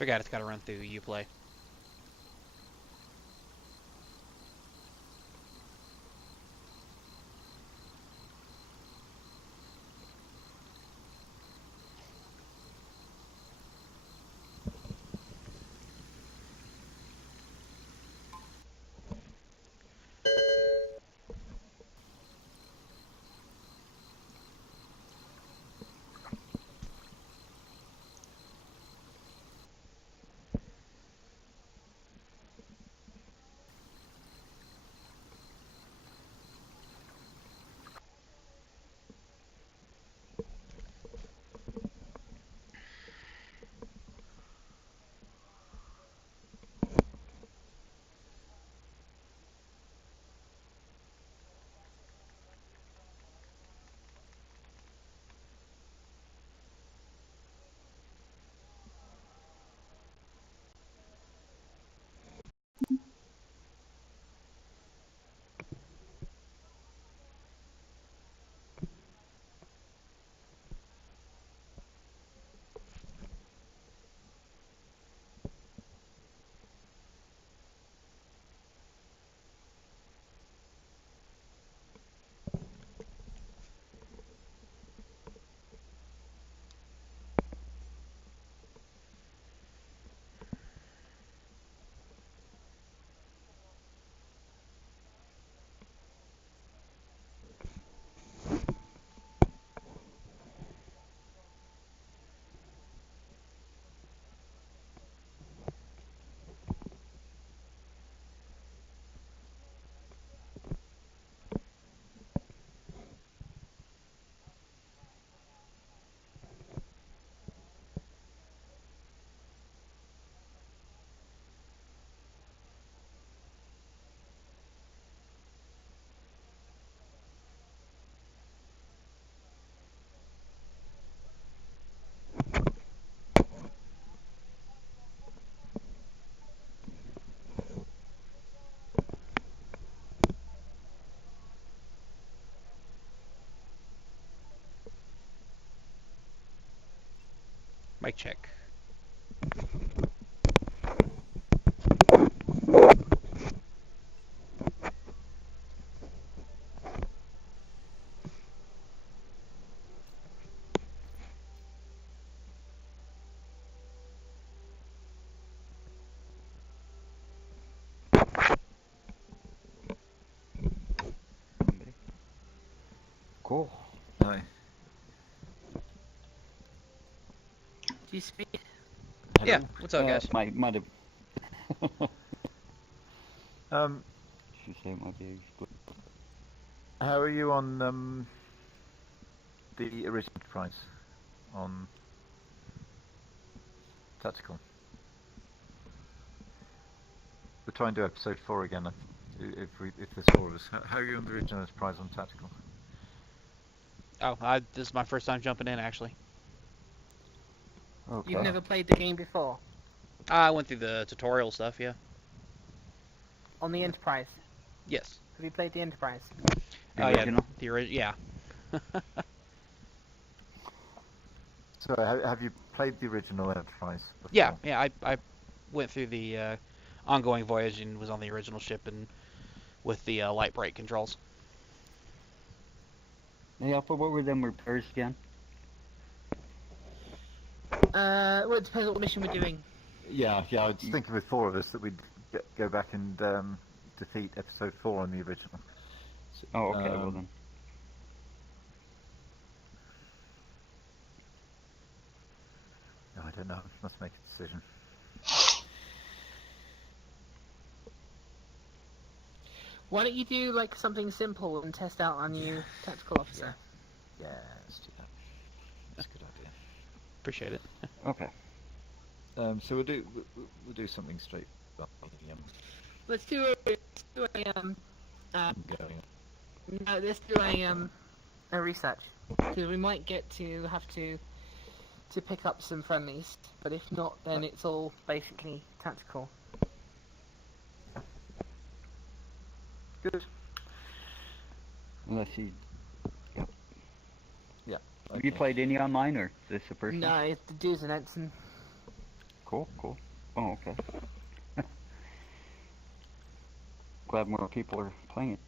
Forgot it's got to run through Uplay. Mic check. Cool. Hi. Do you speak? Hello. Yeah, what's up, guys? Might have. Um, Should say might be. how are you on the original price on tactical? We're trying to do episode 4 again. If there's 4 of us, how are you on the original prize on tactical? Oh, this is my first time jumping in, actually. Okay. You've never played the game before? I went through the tutorial stuff, yeah. On the Enterprise? Yes. Have you played the Enterprise? The Yeah, original? yeah. So have you played the original Enterprise before? Yeah, I went through the ongoing voyage and was on the original ship and with the light bright controls. Hey, Alpha, what were them repairs again? Well, it depends what mission we're doing. Yeah. I was thinking with 4 of us that we'd go back and defeat episode 4 on the original. Oh, okay, well then. No, I don't know. Must make a decision. Why don't you do like something simple and test out our new tactical officer? Yeah, let's do that. That's a good idea. Appreciate it. Okay. So we'll do something straight. Let's do a Going. no, let's do a research, because we might get to have to pick up some friendlies, but if not, then it's all basically tactical. Good. Unless you. Yep. Yeah. Have you played any online, or is this the first No, one? it's the dudes and Ensign. Cool, cool. Oh, okay. Glad more people are playing.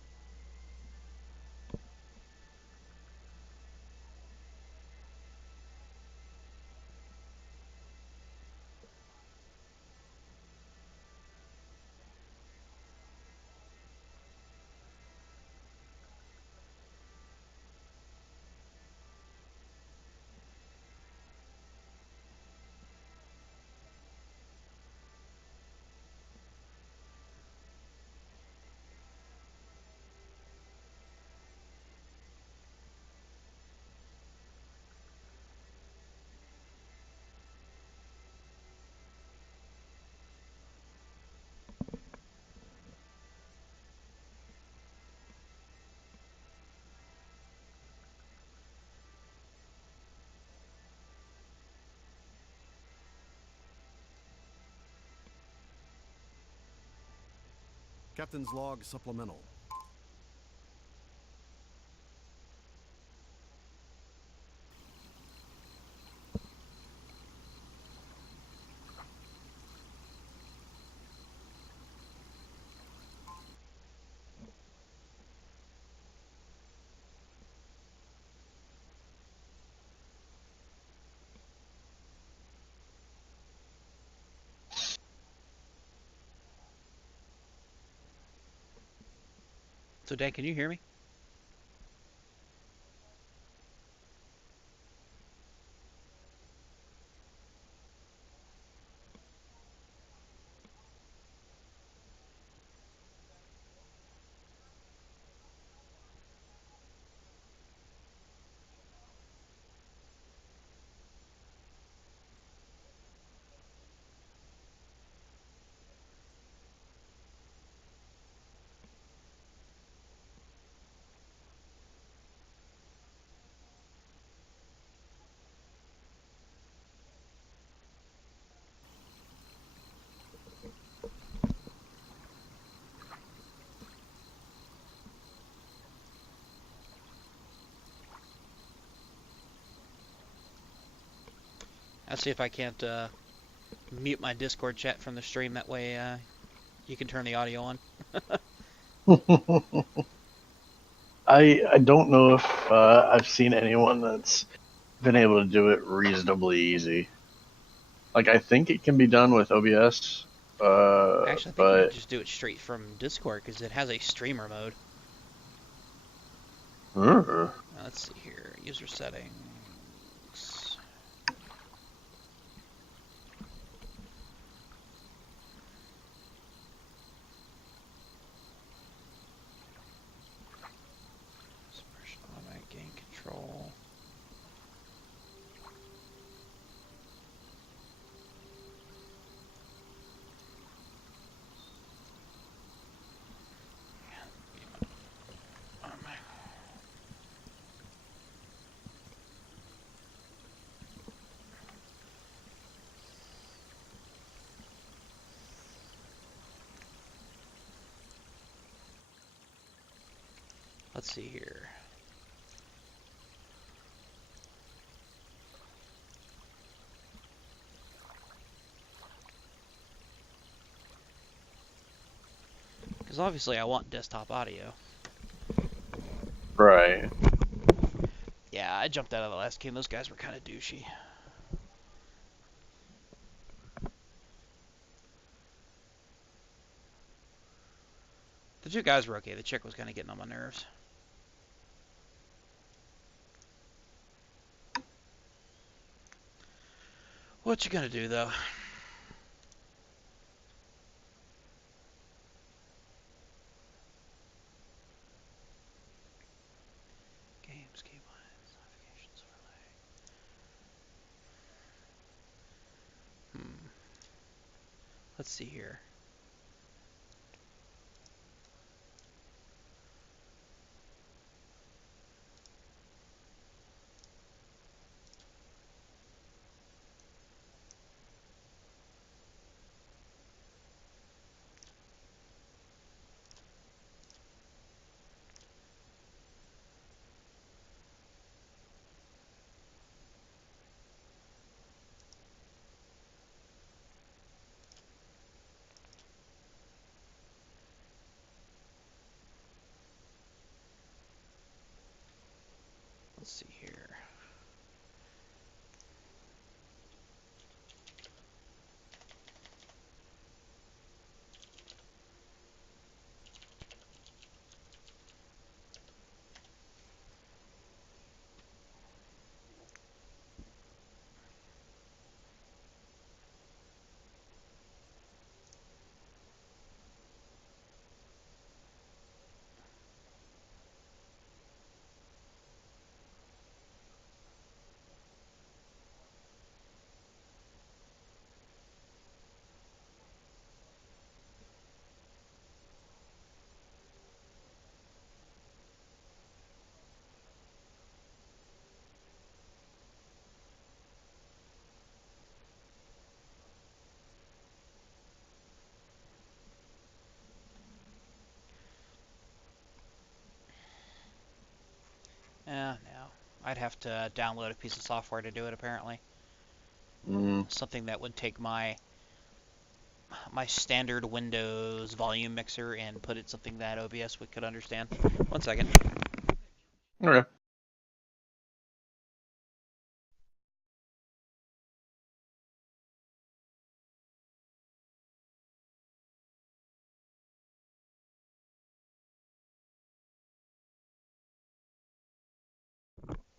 Captain's log supplemental. So, Dan, can you hear me? I'll see if I can't mute my Discord chat from the stream. That way you can turn the audio on. I don't know if I've seen anyone that's been able to do it reasonably easy. Like, I think it can be done with OBS, Actually, I think you but can just do it straight from Discord because it has a streamer mode. Let's see here. User settings. Suppression automatic gain control. Let's see here. Because obviously I want desktop audio. right. Yeah, I jumped out of the last game. Those guys were kind of douchey. The two guys were okay. The chick was kind of getting on my nerves. What you gonna do, though? Games, keybinds, notifications, overlay. Let's see here. Let's see here. No. I'd have to download a piece of software to do it, apparently. Mm. Something that would take my standard Windows volume mixer and put it something that OBS could understand. 1 second. Okay.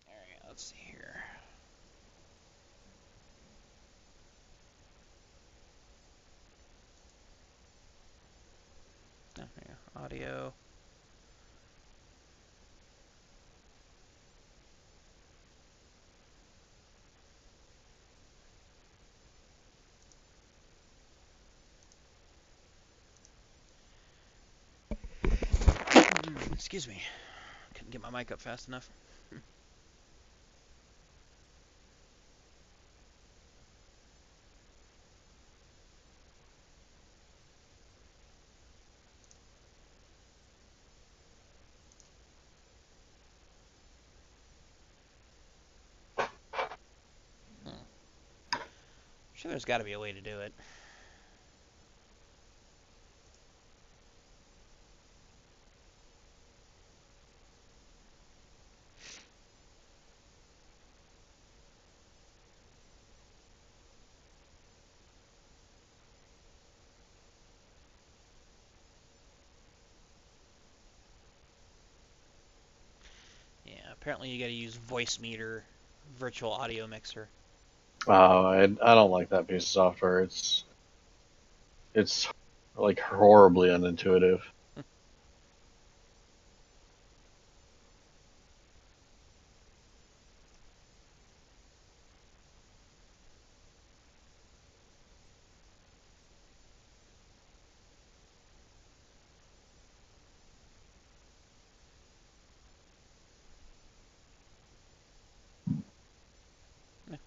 Alright, let's see here. Oh, yeah, audio. Excuse me. Couldn't get my mic up fast enough. Sure, there's got to be a way to do it. Yeah, apparently you got to use Voice Meter Virtual Audio Mixer. Oh, I don't like that piece of software. It's like horribly unintuitive.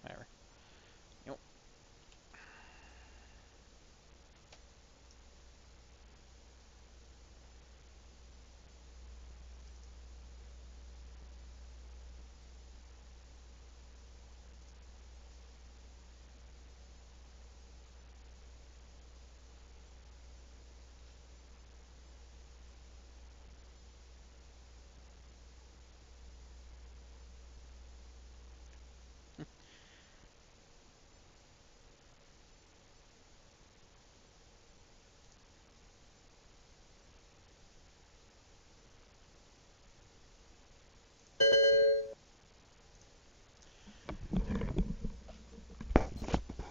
Whatever. Nope.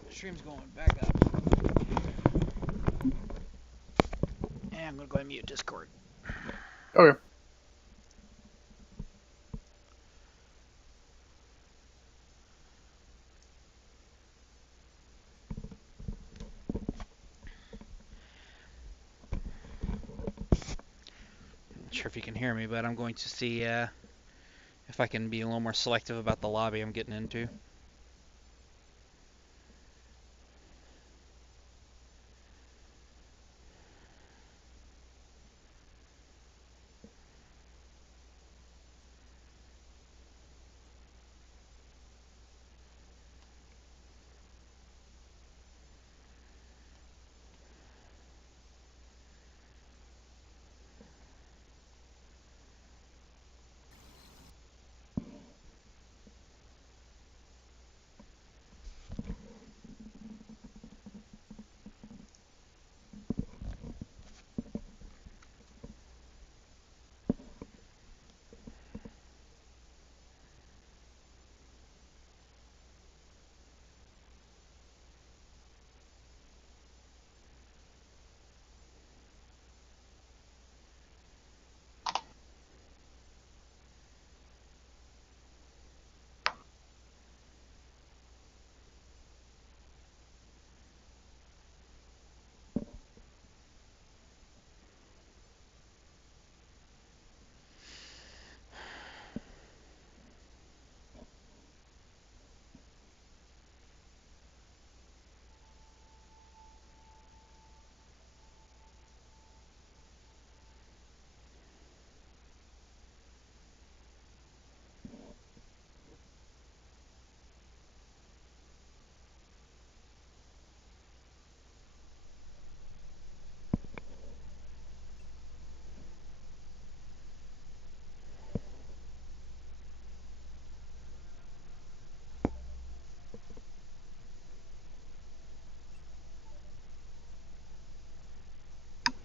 Stream's going back up. And I'm going to go ahead and mute Discord. Okay. Not sure if you can hear me, but I'm going to see if I can be a little more selective about the lobby I'm getting into.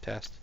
Test.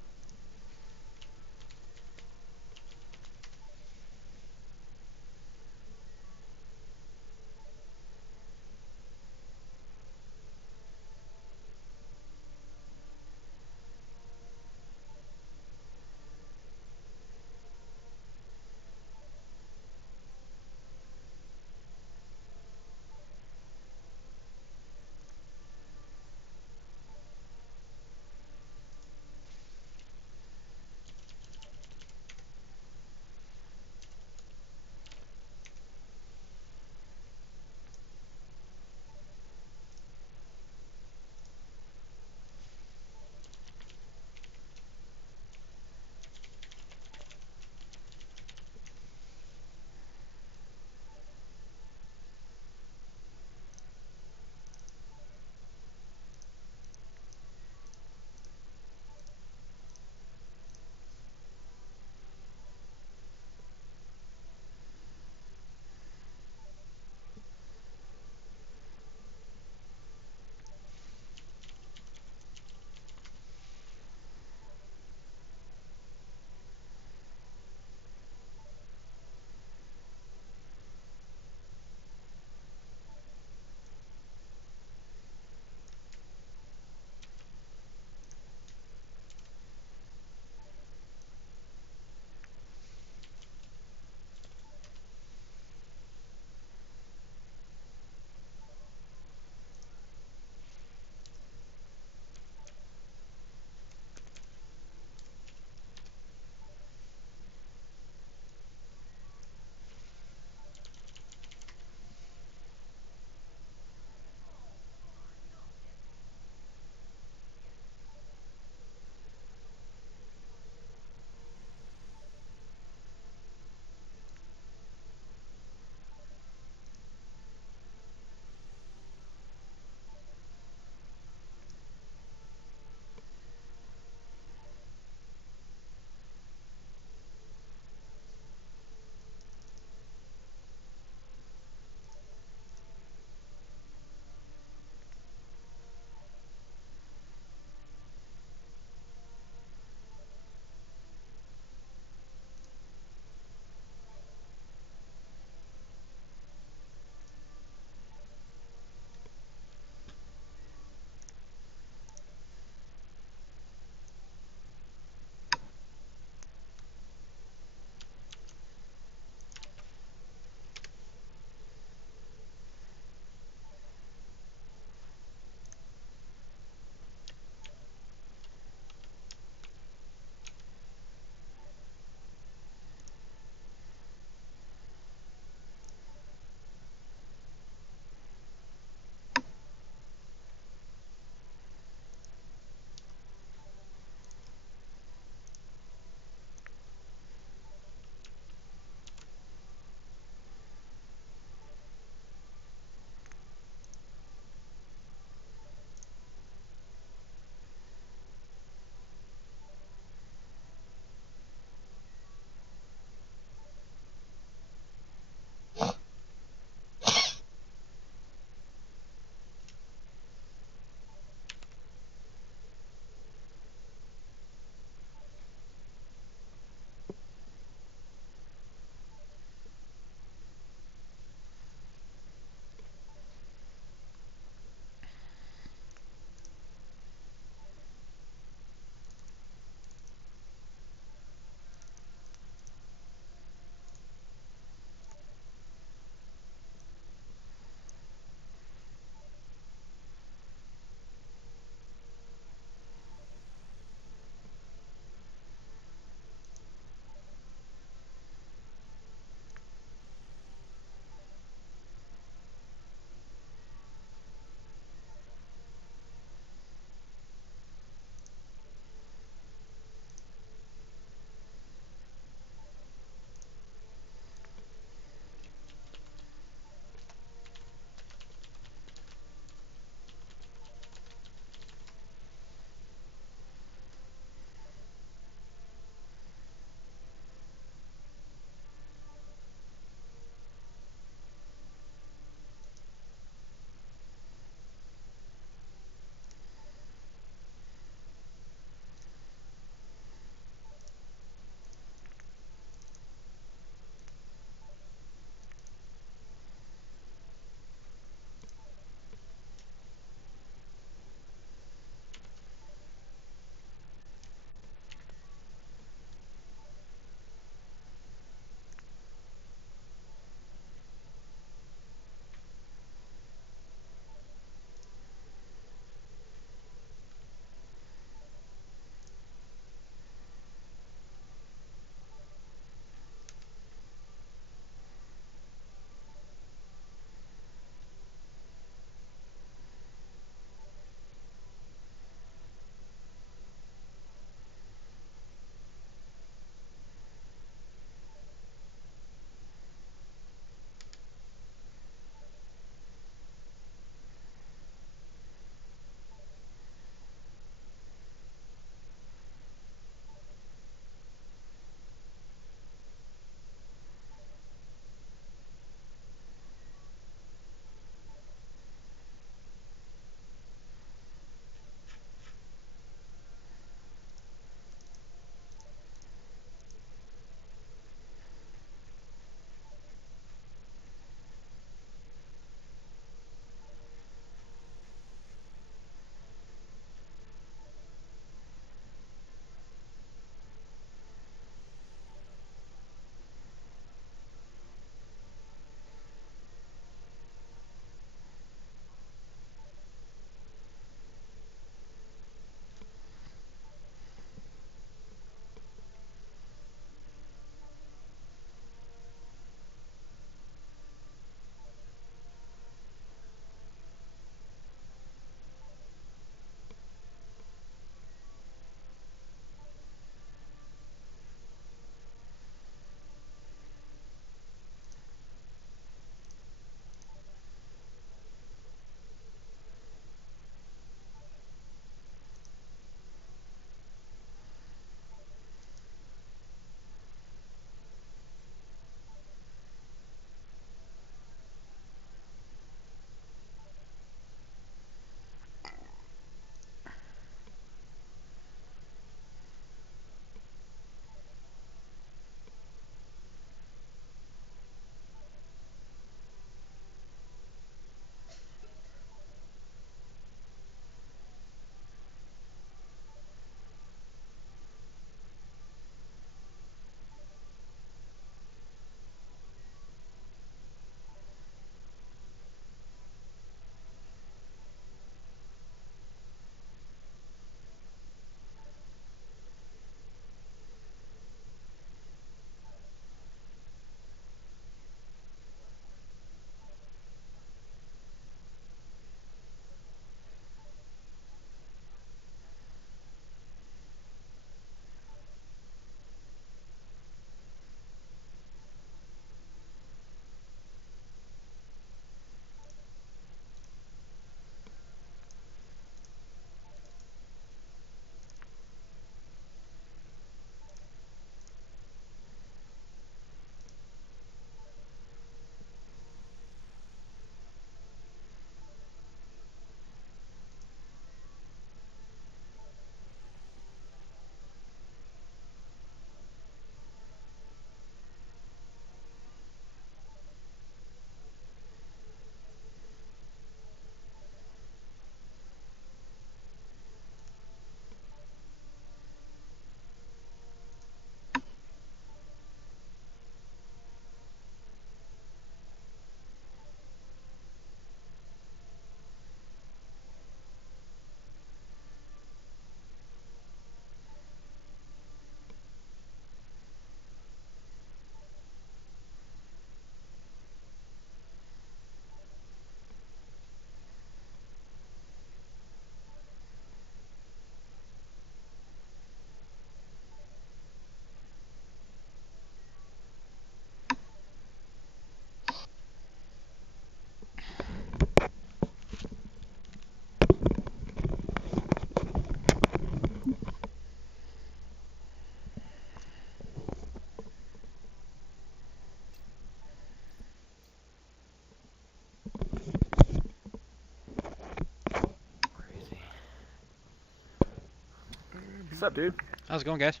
What's up, dude? How's it going, guys?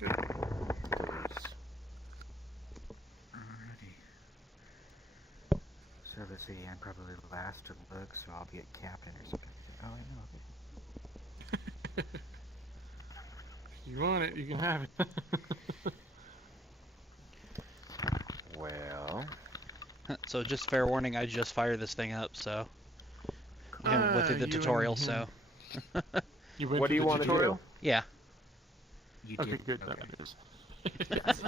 Good. Alrighty. So let's see, I'm probably the last to look, so I'll be a captain or something. Oh, I know. You want it, you can have it. Well, So just fair warning, I just fired this thing up, so I haven't went through the tutorial, so You went What do through you the want to tutorial? do? yeah. you Okay, did. good. Okay. That matters.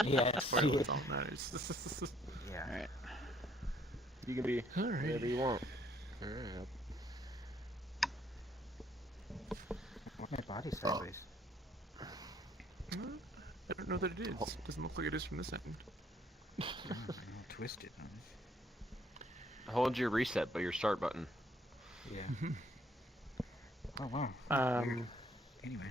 Yes. Tutorial, that's all that matters. Yeah. Alright. You can be Alright. whatever you want. Alright. What's my body sideways? I don't know that it is. Doesn't look like it is from this end. All twisted. Hold your reset, but your start button. Yeah. Oh wow. Anyway.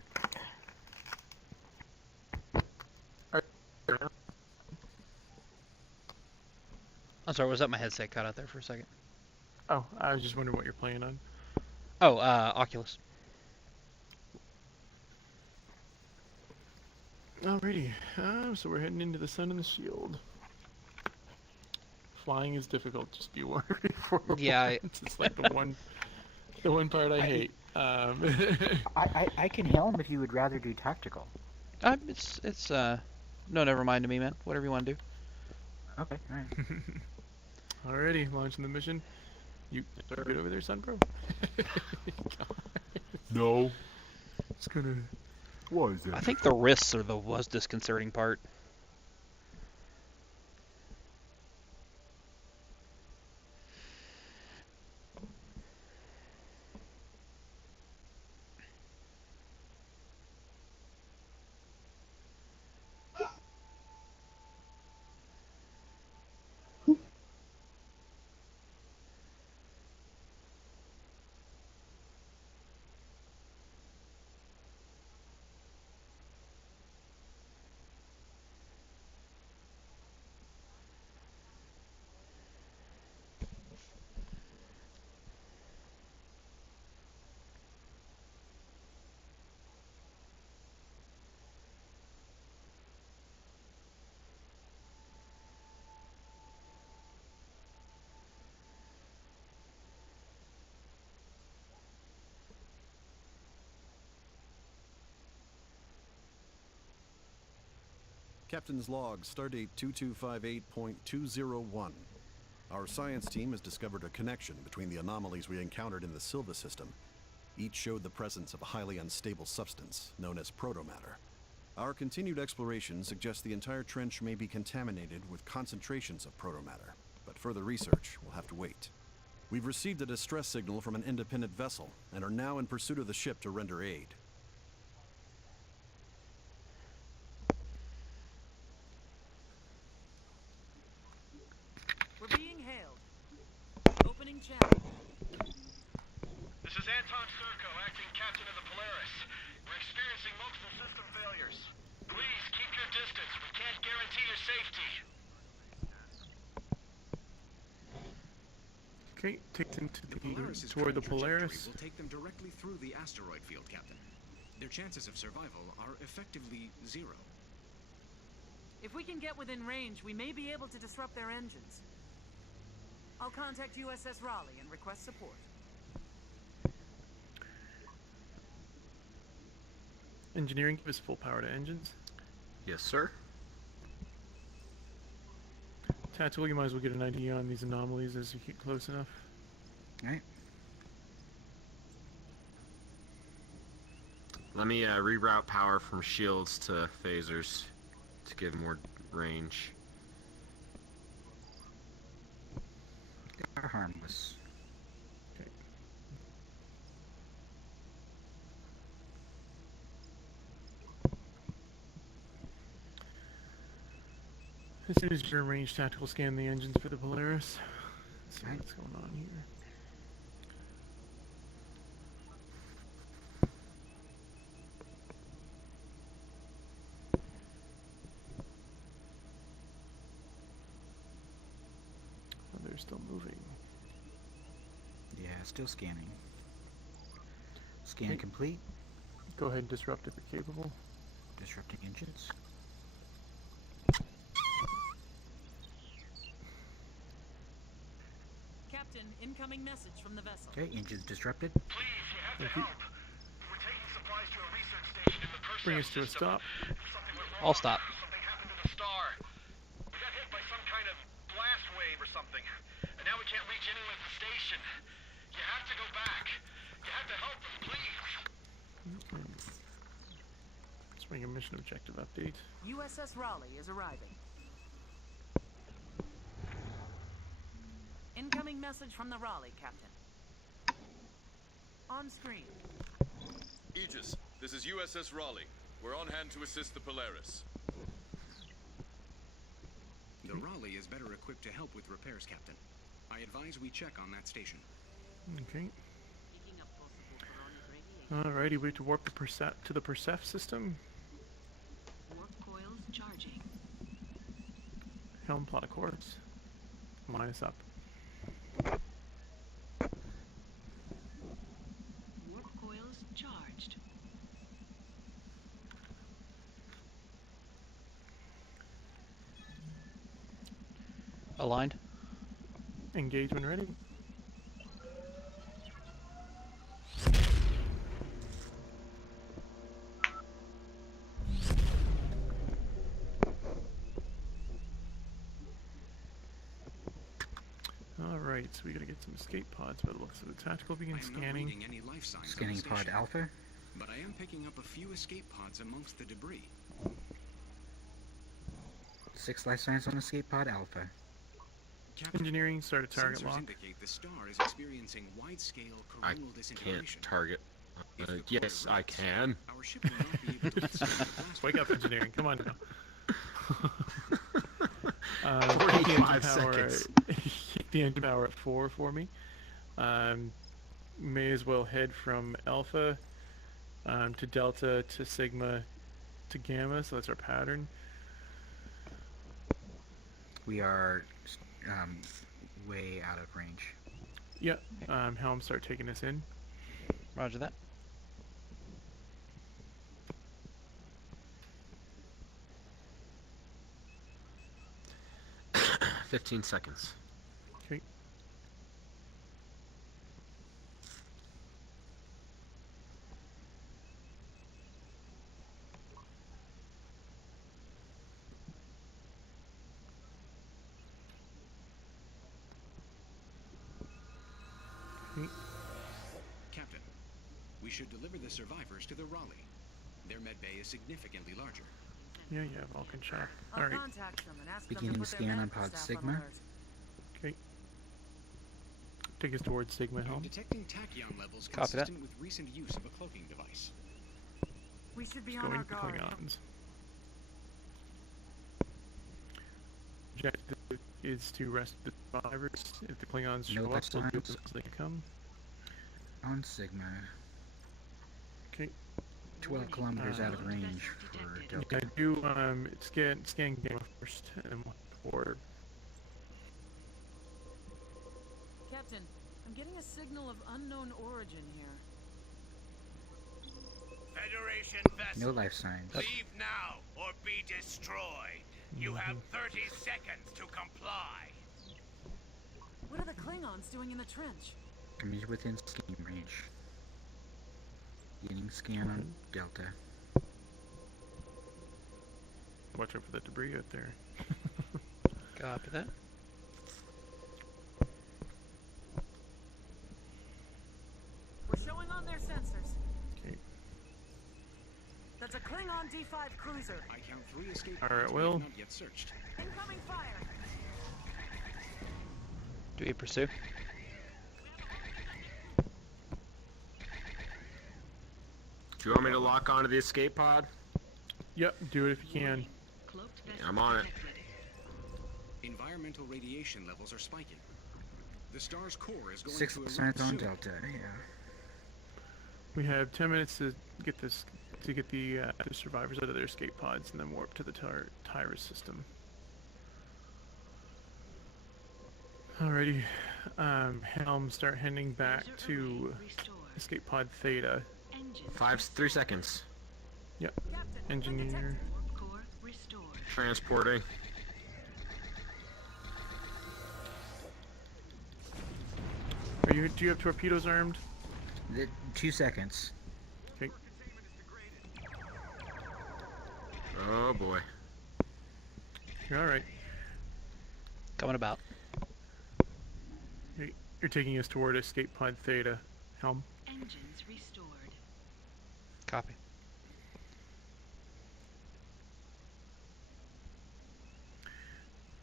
I'm sorry, was that my headset cut out there for a second? Oh, I was just wondering what you're playing on. Oh, Oculus. Alrighty, so we're heading into the Sun and the Shield. Flying is difficult, just be worried for Yeah, once. It's like the one part I hate. I can helm if you would rather do tactical. It's no, never mind to me, man. Whatever you want to do. Okay, alright. Alrighty, launching the mission. You get over there, son, bro. No. It's gonna. What is I think the risks are the was disconcerting part. Captain's log, stardate 2258.201. Our science team has discovered a connection between the anomalies we encountered in the Silva system. Each showed the presence of a highly unstable substance known as protomatter. Our continued exploration suggests the entire trench may be contaminated with concentrations of protomatter, but further research will have to wait. We've received a distress signal from an independent vessel and are now in pursuit of the ship to render aid. We're being hailed. Opening channel. This is Anton Serko, acting captain of the Polaris. We're experiencing multiple system failures. Please keep your distance. We can't guarantee your safety. Okay, takes them to Polaris' toward the trajectory Polaris. will take them directly through the asteroid field, Captain. Their chances of survival are effectively zero. If we can get within range, we may be able to disrupt their engines. I'll contact USS Raleigh and request support. Engineering, give us full power to engines. Yes, sir. Tactical, you might as well get an idea on these anomalies as you get close enough. Alright. Let me reroute power from shields to phasers to give more range. They're harmless. Okay. As soon as you're in range, tactical scan the engines for the Polaris. Let's see what's going on here. Oh, they're still moving. Yeah, still scanning. Scan Okay. complete. Go ahead and disrupt if you're capable. Disrupting engines. Captain, incoming message from the vessel. Okay, engines disrupted. Please, you have to help. We're taking supplies to a research station in the Perseus Bring us to a system. stop. Something went wrong. I'll stop. Something happened to the star. We got hit by some kind of blast wave or something. And now we can't reach anyone at the station. You have to go back. You have to help us, please. Okay. Let's make a mission objective update. USS Raleigh is arriving. Incoming message from the Raleigh, Captain. On screen. Aegis, this is USS Raleigh. We're on hand to assist the Polaris. The Raleigh is better equipped to help with repairs, Captain. I advise we check on that station. Okay. Alrighty, we have to warp to the Perseus system. Warp coils charging. Helm plot of course. Line us up. Warp coils charged. Aligned. Engagement ready. Alright, so we gotta get some escape pods by the looks of the tactical. Begin I am not scanning. reading any life signs on Scanning the pod station, Alpha. but I am picking up a few escape pods amongst the debris. 6 life signs on escape pod Alpha. Captain, Engineering, start a target sensors lock. indicate the star is experiencing wide-scale I coronal can't disintegration. target. If the Yes, core I erupts, can. Our ship will not be able to withstand the blast Wake up, engineering. Come on now. 45 seconds. Keep the engine power at 4 for me. May as well head from Alpha to Delta to Sigma to Gamma, so that's our pattern. We are way out of range. Yep. Helm, start taking us in. Roger that. $15 seconds. Okay. Captain, we should deliver the survivors to the Raleigh. Their med bay is significantly larger. Yeah, Vulcan shop. I'll Alright. contact them and ask Beginning them to put their scan on medical pod staff Sigma. alert. Okay. Take us towards Sigma, I'm Helm. detecting tachyon levels Copy that. consistent with recent use of a cloaking device. We should be Just on going our to guard. Klingons. Objective is to rescue the survivors. If the Klingons No show up, life we'll do signs. as they come. On Sigma. Okay. 12 kilometers out of range for Yeah, Delta. do scan Gamma first, and then we'll order. Captain, I'm getting a signal of unknown origin here. Federation vessel. No life signs. Leave now or be destroyed. You have 30 seconds to comply. What are the Klingons doing in the trench? Coming within scan range. Beginning scan on Delta. Watch out for the debris out there. Copy that. We're showing on their sensors. Okay. That's a Klingon D5 cruiser. I count 3 escape Alright, pods we Will. have not yet searched. Incoming fire. Do we pursue? Do you want me to lock onto the escape pod? Yep, do it if you can. I'm on it. Environmental radiation levels are spiking. The star's core is going 6 to life erupt signs on soon. Delta. Yeah. We have 10 minutes to get the survivors out of their escape pods and then warp to the Tyrus system. Alrighty, Helm, start heading back to escape pod Theta Engines 3 seconds. Yep. Engineer. core restored. Transporting. Do you have torpedoes armed? 2 seconds. Okay. Oh boy. You're alright. Coming about. You're taking us toward escape pod Theta. Helm. Engines restored. Copy.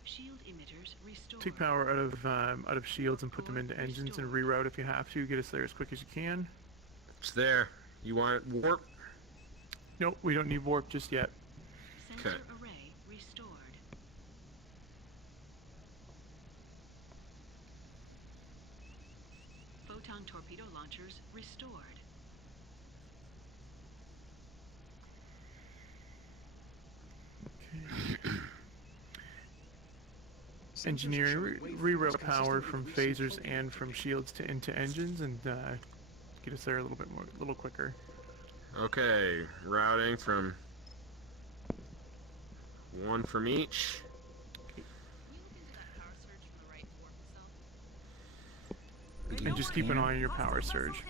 Shield emitters restored. Take power out of shields and put them into engines and reroute if you have to. Get us there as quick as you can. It's there. You want warp? Nope, we don't need warp just yet. Okay. Sensor array restored. Photon torpedo launchers restored. Engineering reroute power from phasers and from shields to into engines and get us there a little quicker. Okay, routing from one from each. And just keep an eye on your power surge.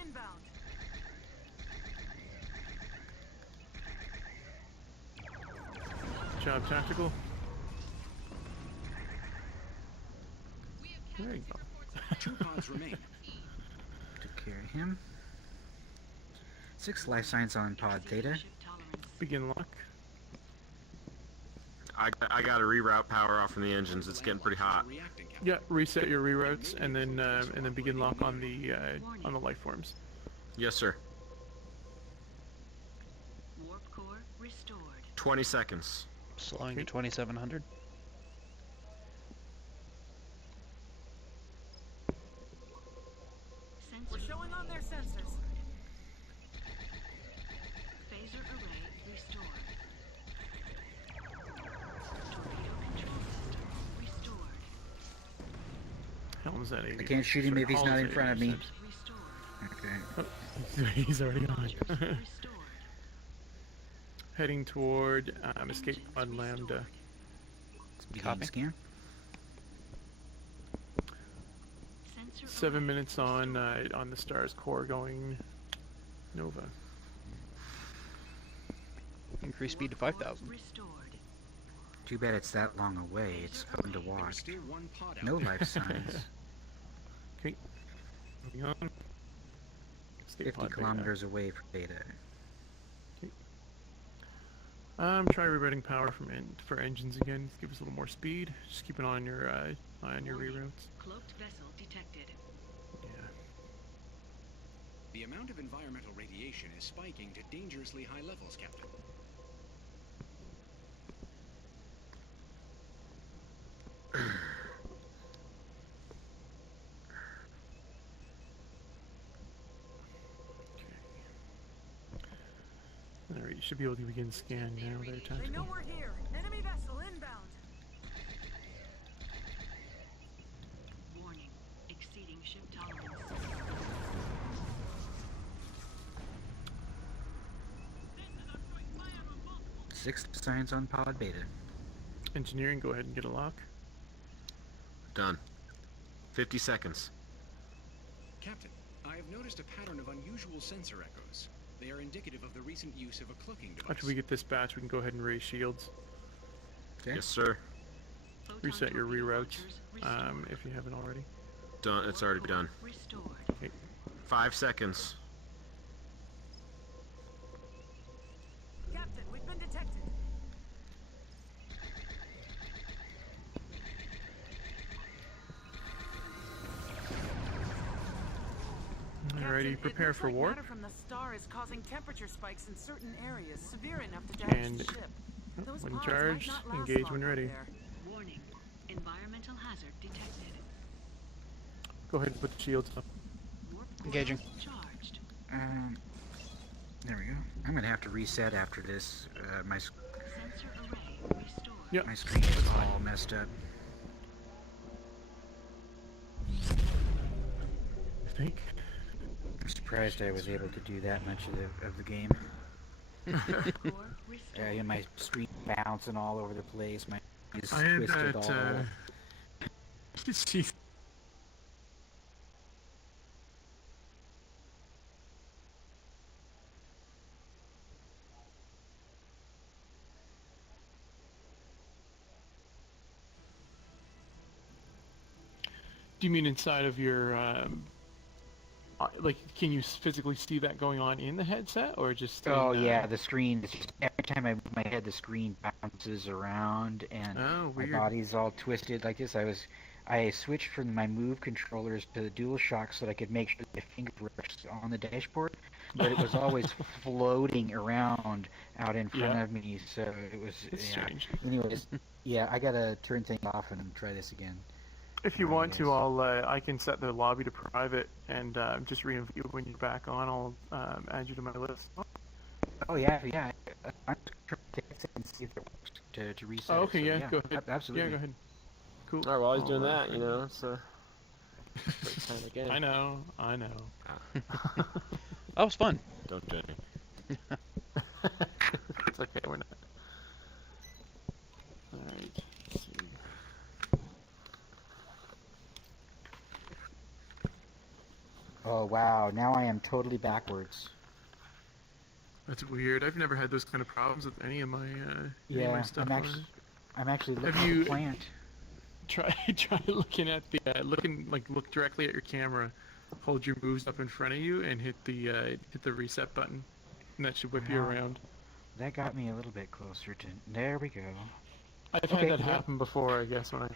Job tactical. There you go. 2 pods remain. Took care of him. 6 life signs on pod Theta. Begin lock. I got to reroute power off from the engines. It's getting pretty hot. Yeah, reset your reroutes and then begin lock on the life forms. Yes, sir. Warp core restored. 20 seconds. Slowing to 2700. We're showing on their sensors. Phaser array restored. Torpedo control system restored. Helm's at 80. I can't shoot him if he's not in front of me. Oh, he's already on. Heading toward escape pod Lambda. Copy. Scan. 7 minutes on the star's core going Nova. Increase speed to 5,000. Too bad it's that long away. It's fun to watch. No life signs. Okay. Moving on. Escape 50 pod kilometers away from Beta. Okay. Try rerouting power for engines again. Give us a little more speed. Just keep an eye on your reroutes. Cloaked vessel detected. Yeah. The amount of environmental radiation is spiking to dangerously high levels, Captain. Alright, you should be able to begin scan now. There, They tactical. know we're here. Enemy vessel inbound. Warning. Exceeding ship tolerance. 6 signs on pod Beta. Engineering, go ahead and get a lock. Done. 50 seconds. Captain, I have noticed a pattern of unusual sensor echoes. They are indicative of the recent use of a cloaking device. After we get this batch, we can go ahead and raise shields. Okay. Yes, sir. Reset your reroutes if you haven't already. Done. It's already done. Okay. 5 seconds. Captain, we've been detected. Alrighty, prepare for warp. Matter from the star is causing temperature spikes in certain areas, severe enough to damage And the ship. Those when pods charged, might not last engage long when out ready. there. Warning. Environmental hazard detected. Go ahead and put the shields up. Engaging. Charged. There we go. I'm gonna have to reset after this. My Sensor array restored. Yep. my screen is all messed up. I think. I'm surprised I was able to do that much of the game. My screen bouncing all over the place. My eyes I had twisted that. all. Jeez. Do you mean inside of your, like, can you physically see that going on in the headset, or just? Oh yeah, the screen. It's just, every time I move my head, the screen bounces around, and my body's all twisted like this. I switched from my Move controllers to the DualShock so that I could make sure the finger was on the dashboard, but it was always floating around out in front of me. So it was. It's strange. Anyways, yeah, I gotta turn things off and try this again. If you want to, I can set the lobby to private and just re-invite you when you're back on. I'll add you to my list. Oh yeah. I'm trying to see if it works to reset. Oh, okay, it, so, yeah, go ahead. Absolutely. Yeah, go ahead. Cool. Alright, well, I was doing that, you know, so... again. I know. That was fun. Don't judge me. It's okay, we're not. Alright, let's see. Oh wow, now I am totally backwards. That's weird. I've never had those kind of problems with any of my, any of my stuff. I'm actually looking at the plant. Try looking at the, look directly at your camera, hold your moves up in front of you, and hit the reset button, and that should whip you around. That got me a little bit closer to, there we go. I've had that happen before, I guess, when I,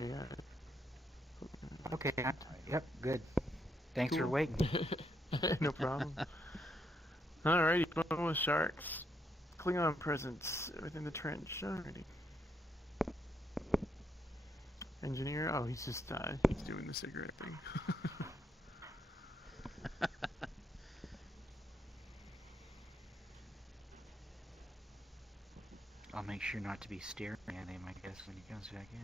Okay, yep, good. Thanks for waiting. No problem. Alrighty, going with sharks. Klingon presence within the trench. Alrighty. Engineer? Oh, he's just he's doing the cigarette thing. I'll make sure not to be staring at him, I guess, when he comes back in.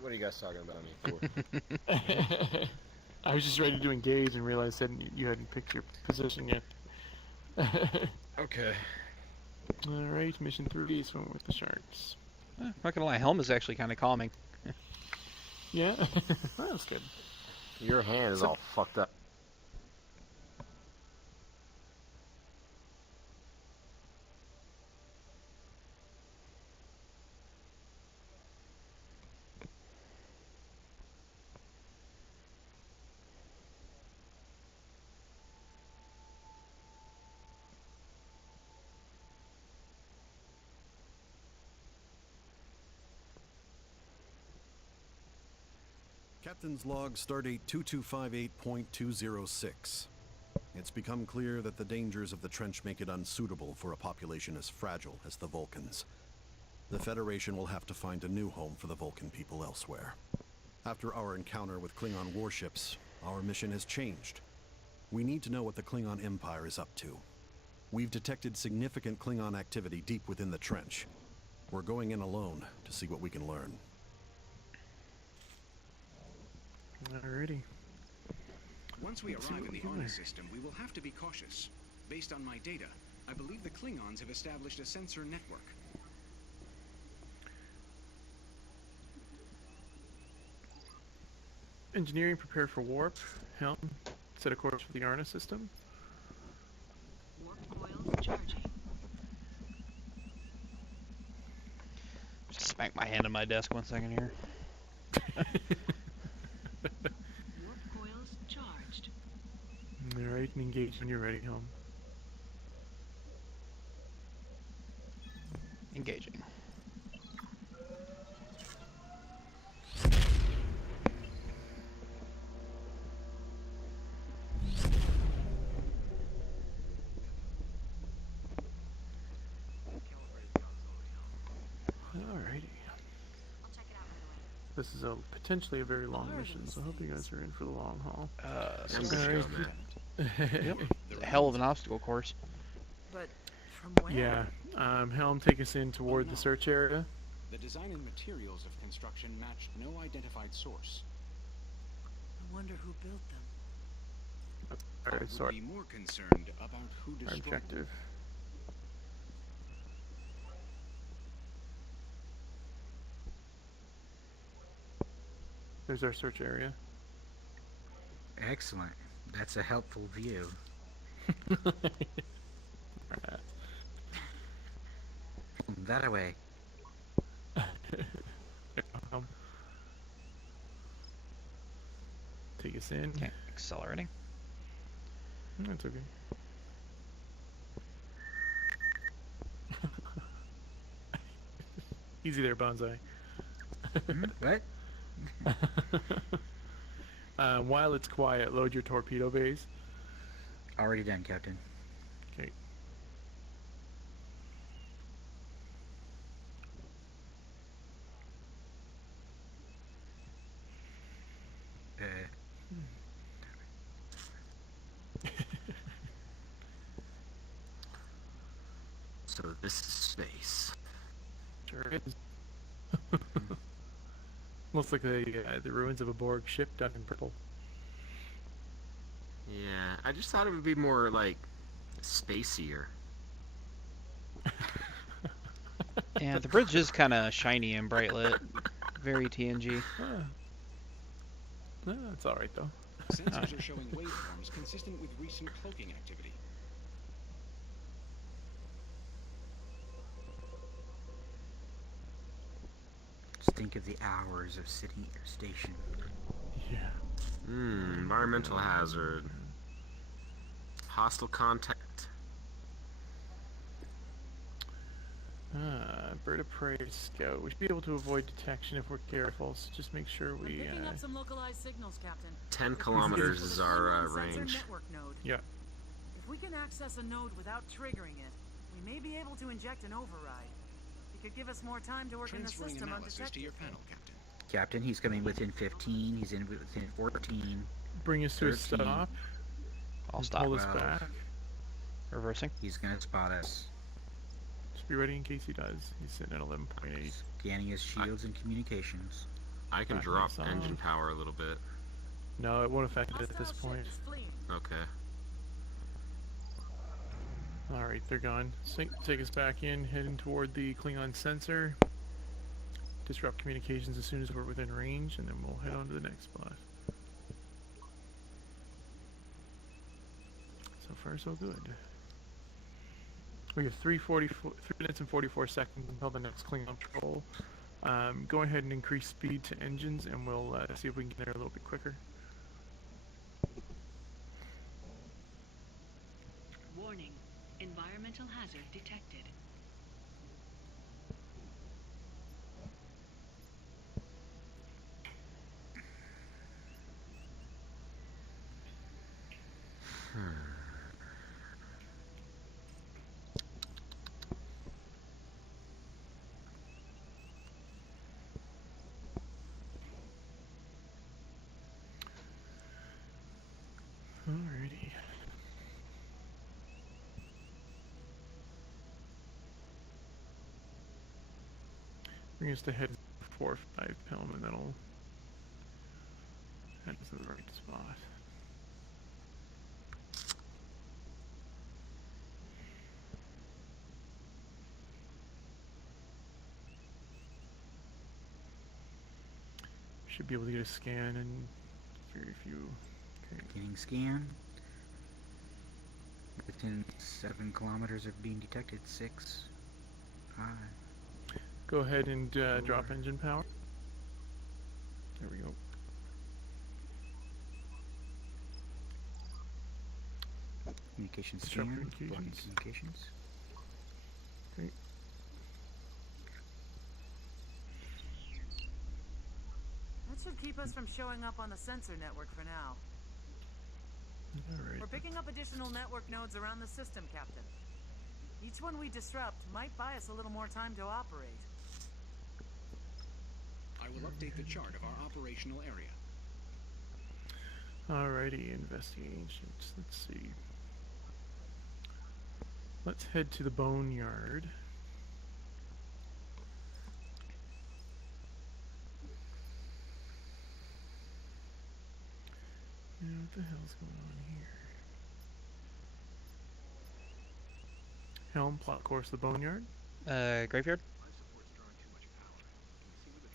What are you guys talking about me for? I was just ready to engage and realized that you hadn't picked your position yet. Okay. Alright, mission 3 is one with the sharks. Not gonna lie, Helm is actually kind of calming. Yeah? That's good. Your hand is all fucked up. Captain's log, stardate 2258.206. It's become clear that the dangers of the trench make it unsuitable for a population as fragile as the Vulcans. The Federation will have to find a new home for the Vulcan people elsewhere. After our encounter with Klingon warships, our mission has changed. We need to know what the Klingon Empire is up to. We've detected significant Klingon activity deep within the trench. We're going in alone to see what we can learn. Alrighty. Once we arrive in the honor system, we will have to be cautious. Based on my data, I believe the Klingons have established a sensor network. Engineering, prepare for warp. Helm, set a course for the Arna system. Warp coils charging. Just smack my hand on my desk 1 second here. Warp coils charged. Alright, and engage when you're ready, Helm. Engaging. Alrighty. This is potentially a very long mission, so I hope you guys are in for the long haul. Yep. A hell of an obstacle course. But from where? Yeah. Helm, take us in toward the search area. The design and materials of construction matched no identified source. I wonder who built them. I Alright, would sorry. be more concerned about who Our destroyed them. objective. There's our search area. Excellent. That's a helpful view. That away. Take us in. Okay, accelerating. That's okay. Easy there, Bonsai. What? While it's quiet, load your torpedo bays. Already done, Captain. Okay. So this is space. Sure is. Looks like the ruins of a Borg ship done in purple. Yeah, I just thought it would be more like spacier. Yeah, the bridge is kind of shiny and bright lit. Very TNG. No, it's alright though. Sensors are showing waveforms consistent with recent cloaking activity. Just think of the hours of sitting at your station. Yeah. Environmental hazard. Hostile contact. Bird of prey scout. We should be able to avoid detection if we're careful, so just make sure I'm we picking up some localized signals, Captain. 10 kilometers is our Sensor range. network node. Yeah. If we can access a node without triggering it, we may be able to inject an override. It could give us more time to work in the Transferring system analysis to your undetected. panel, Captain. Captain, he's coming within 15. He's in within 14. Bring us to a 13. stop. I'll and stop. Pull us 12. back. Reversing. He's gonna spot us. Just be ready in case he does. He's sitting at 11.8. Scanning his shields and communications. I can Back drop this off. engine power a little bit. No, it won't affect it at this Hostile point. ship is fleeing. Okay. Alright, they're gone. Take us back in, heading toward the Klingon sensor. Disrupt communications as soon as we're within range, and then we'll head on to the next spot. So far, so good. We have 3 minutes and 44 seconds until the next Klingon patrol. Go ahead and increase speed to engines, and we'll see if we can get there a little bit quicker. Warning. Environmental hazard detected. Alrighty. Bring us to head 4 or 5 Pelham, and that'll head us to the right spot. Should be able to get a scan in very few. Okay. Getting scan. Within 7 kilometers of being detected. 6, 5. Go ahead and drop engine power. There we go. Communications Disrupt scan. communications. Blocking communications. Great. That should keep us from showing up on the sensor network for now. Alright. We're picking up additional network nodes around the system, Captain. Each one we disrupt might buy us a little more time to operate. I will update the chart of our operational area. Alrighty, investigations. Let's see. Let's head to the boneyard. What the hell's going on here? Helm, plot course, the boneyard. Graveyard?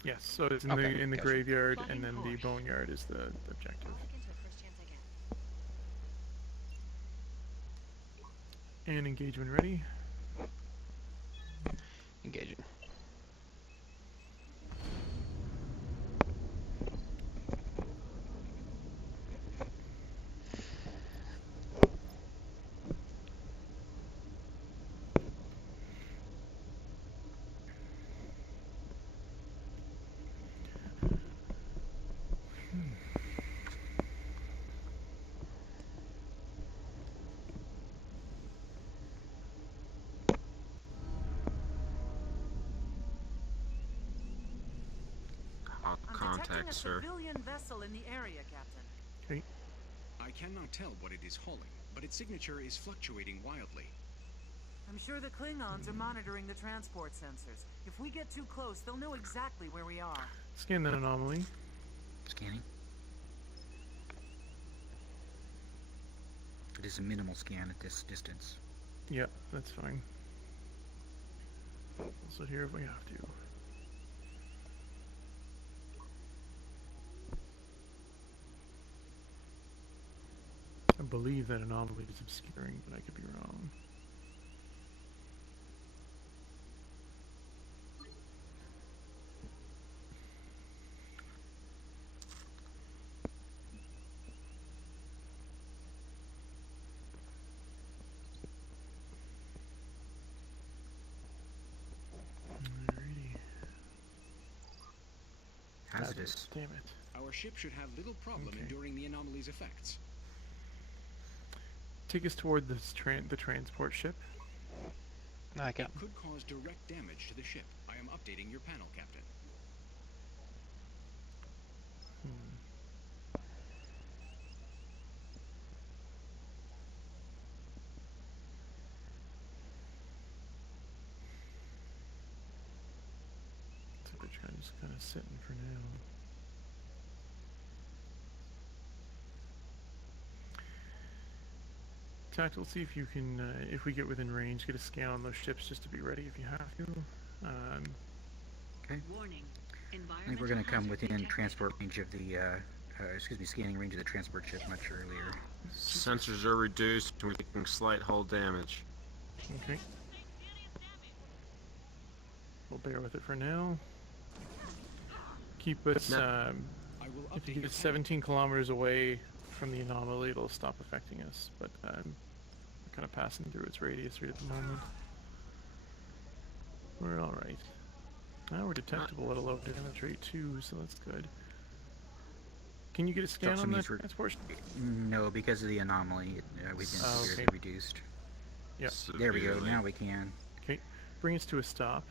Yes, so it's in Okay, the gotcha. graveyard, and then the boneyard is the objective. And engagement ready. Engaging. Contact, sir. Civilian vessel in the area, Captain. Okay. I cannot tell what it is hauling, but its signature is fluctuating wildly. I'm sure the Klingons are monitoring the transport sensors. If we get too close, they'll know exactly where we are. Scan that anomaly. Scanning. It is a minimal scan at this distance. Yep, that's fine. Also here if we have to. I believe that anomaly is obscuring, but I could be wrong. Alrighty. Hazardous. Damn it. Our ship should have little problem enduring the anomaly's effects. Take us toward this the transport ship. I can. It could cause direct damage to the ship. I am updating your panel, Captain. So they're trying to just kind of sitting for now. Tactical, see if you can, if we get within range, get a scan on those ships just to be ready if you have to. Okay. Warning. I think we're going to come within transport range of the, scanning range of the transport ship much earlier. Sensors are reduced, and we're taking slight hull damage. Okay. We'll bear with it for now. Keep us, if you get 17 kilometers away from the anomaly, it'll stop affecting us, but we're kind of passing through its radius right at the moment. We're alright. Now we're detectable at a low damage rate too, so that's good. Can you get a scan on that transport? No, because of the anomaly, we've been severely reduced. Yep. There we go, now we can. Okay, bring us to a stop.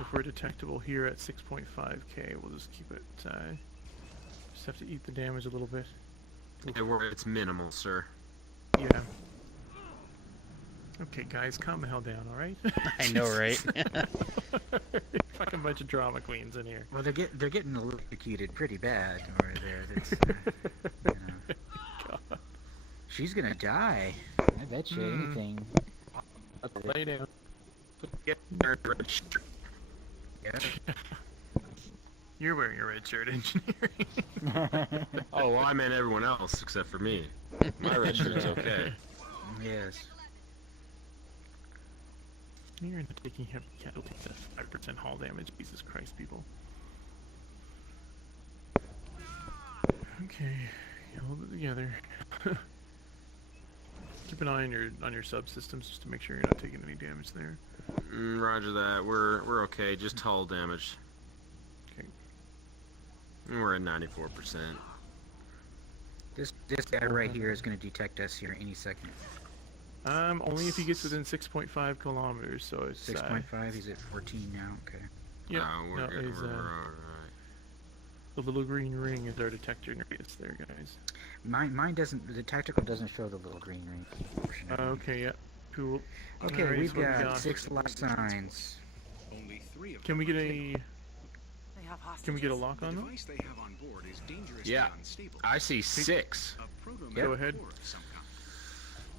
If we're detectable here at 6.5k, we'll just keep it, just have to eat the damage a little bit. It's minimal, sir. Yeah. Okay, guys, calm the hell down, alright? I know, right? Fucking bunch of drama queens in here. Well, they're getting electrocuted pretty bad over there. That's, you know. God. She's gonna die. I bet you anything. Lay down. Get red shirt. Yeah. You're wearing a red shirt, engineering. Oh, well, I meant everyone else except for me. My red shirt's okay. Yes. You're not taking heavy casualties at 5% hull damage. Jesus Christ, people. Okay, hold it together. Keep an eye on your subsystems just to make sure you're not taking any damage there. Roger that. We're okay. Just hull damage. Okay. We're at 94%. This guy right here is going to detect us here any second. Only if he gets within 6.5 kilometers, so it's... 6.5, he's at 14 now, okay. Yeah, we're good. We're alright. The little green ring is our detector radius there, guys. Mine doesn't, the tactical doesn't show the little green ring, unfortunately. Okay, yeah, cool. Okay, we've got 6 life signs. Only 3 of Can we get a... have hostages. Can we get a lock on The them? device they have on board is dangerously Yeah, unstable. I see 6. A proto Go ahead. core of some kind.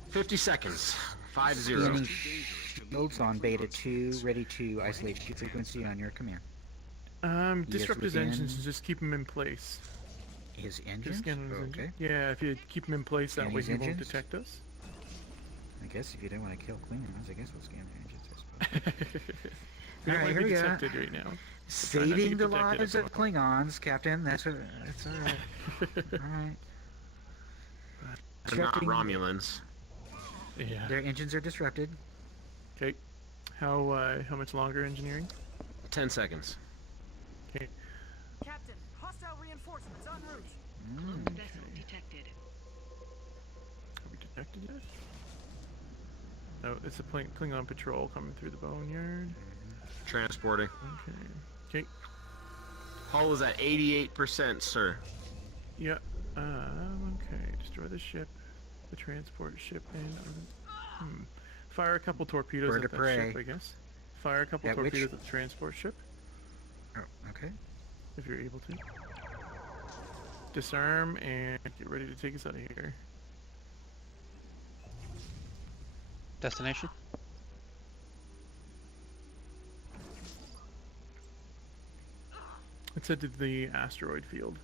50 seconds. 5-0. Any shields on Beta 2, ready to isolate Q frequency on your command. Disrupt his within- engines and just keep him in place. His Just engines? scan his Okay. engine. Yeah, if you keep him in place, that Scan way his he won't engines? detect us. I guess if you don't want to kill Klingons, I guess we'll scan their engines, I suppose. We don't Alright, want to here be we go. detected right now. Try not to Saving get the detected lives at of Klingons, Captain. That's alright. Alright. They're not Disrupting- Romulans. Yeah. Their engines are disrupted. Okay. How much longer engineering? 10 seconds. Okay. Captain, hostile reinforcements en route. Vessel detected. Have we detected it? No, it's a Klingon patrol coming through the boneyard. Transporting. Okay. Okay. Hull is at 88%, sir. Yeah. Okay. Destroy the ship. The transport ship and fire a couple torpedoes Bird at of that ship, prey. I guess. Fire a couple At which? torpedoes at the transport ship, Oh, okay. if you're able to. Disarm and get ready to take us out of here. Destination? Let's head to the asteroid field.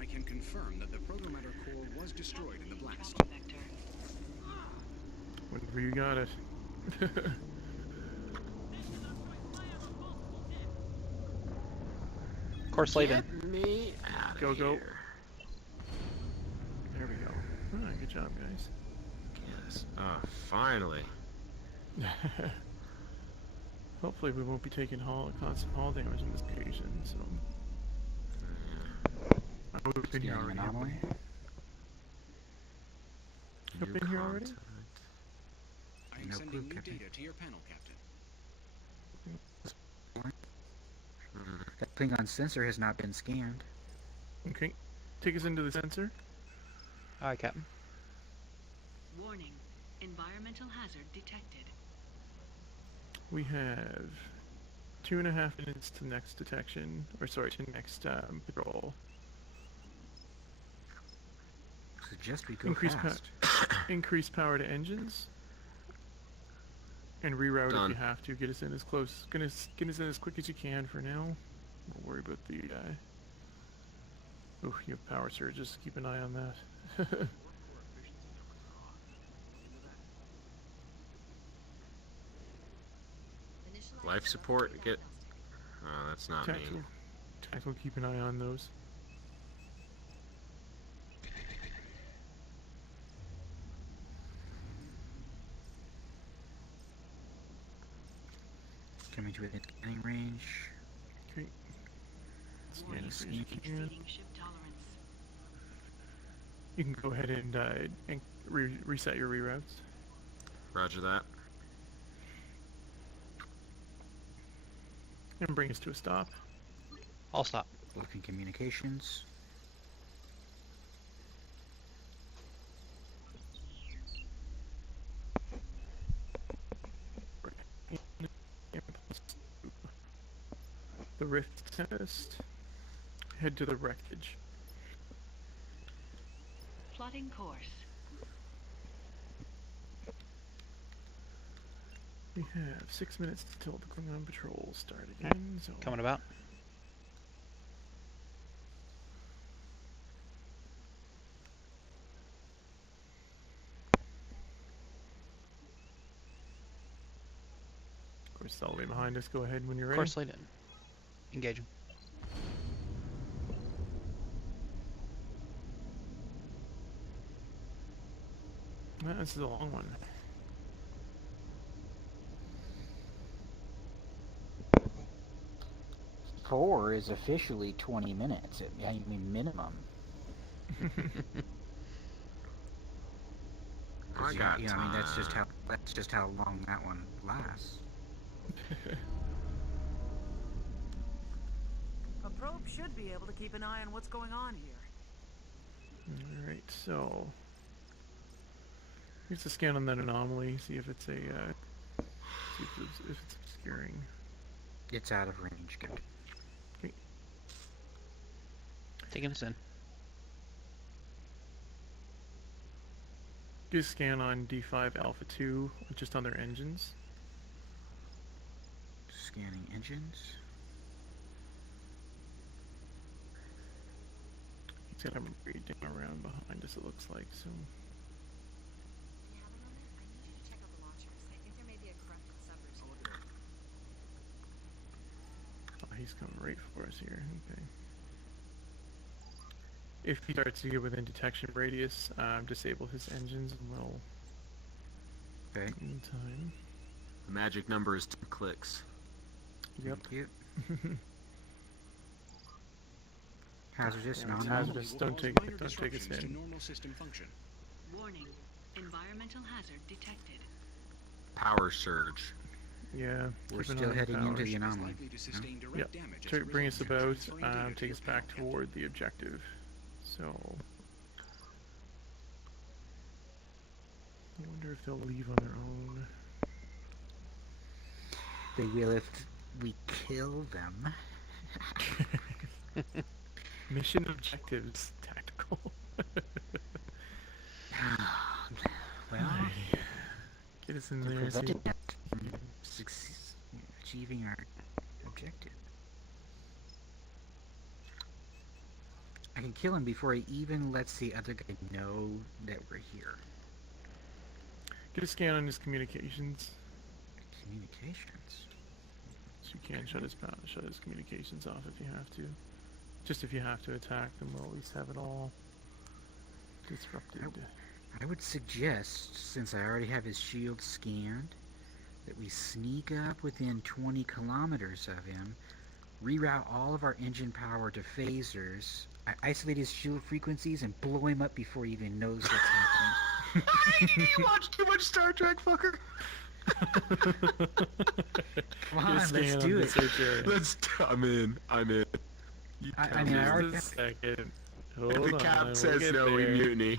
I can confirm that the protomatter core was destroyed in the blast. Whenever you got it. Course laid in. Me out Go, of go. here. There we go. Alright, good job, guys. Yes. Oh, finally. Hopefully we won't be taking constant hull damage on this occasion, so... I would have been here already. Anomaly. You've been here already? I am No sending clue, new Captain. data to your panel, Captain. That Klingon sensor has not been scanned. Okay. Take us into the sensor. Aye, Captain. Warning. Environmental hazard detected. We have 2.5 minutes to next detection, or sorry, to next patrol. Suggest we go Increase fast. increase power to engines, and reroute Done. if you have to. Get us in as close. Get us in as quick as you can for now. We'll worry about the. Oh, you have power surges. Keep an eye on that. Life support, get... Oh, that's not me. Tactical, keep an eye on those. Coming to within scanning range. Okay. Scan Warning, as soon as you can. Exceeding ship tolerance. You can go ahead and reset your reroutes. Roger that. And bring us to a stop. I'll stop. Looking communications. The rift test. Head to the wreckage. Plotting course. We have 6 minutes till the Klingon patrol start again. So Coming about. Of course, all the way behind us. Go ahead when you're ready. Course laid in. Engaging. This is a long one. Four is officially 20 minutes. I mean minimum. I got I mean that's time. just how long that one lasts. A probe should be able to keep an eye on what's going on here. Alright, so Here's a scan on that anomaly. See if it's a see if it's obscuring. It's out of range. Good. Okay. Taking us in. Do a scan on D5 Alpha 2, just on their engines. Scanning engines. He's got a reading around behind us, it looks like, so. Oh, he's coming right for us here. Okay. If he starts to get within detection radius, disable his engines and we'll. Okay. In time. The magic number is 2 clicks. Yep. Thank you. Hazardous, Yeah, it's no. hazardous. Don't take us to in. normal system function. Warning. Environmental hazard detected. Power surge. Yeah. We're keep an still eye on heading power. into the Is anomaly. likely to sustain direct Yep. damage as a Bring us result. about, Transferring data to take your us back panel, toward the objective. So. I wonder if they'll leave on their own. They will if we kill them. Mission objectives, tactical. Well, get us in they're there. See. preventing us from achieving our objective. I can kill him before he even lets the other guy know that we're here. Get a scan on his communications. Communications? So you can shut his communications off if you have to. Just if you have to attack them, we'll at least have it all disrupted. I would suggest, since I already have his shield scanned, that we sneak up within 20 kilometers of him, reroute all of our engine power to phasers, isolate his shield frequencies, and blow him up before he even knows what's happening. You watch too much Star Trek, fucker. Come on, let's do it. I'm in. I mean, I already Just a second. If Hold the on, cap we'll says get no, we there. mutiny.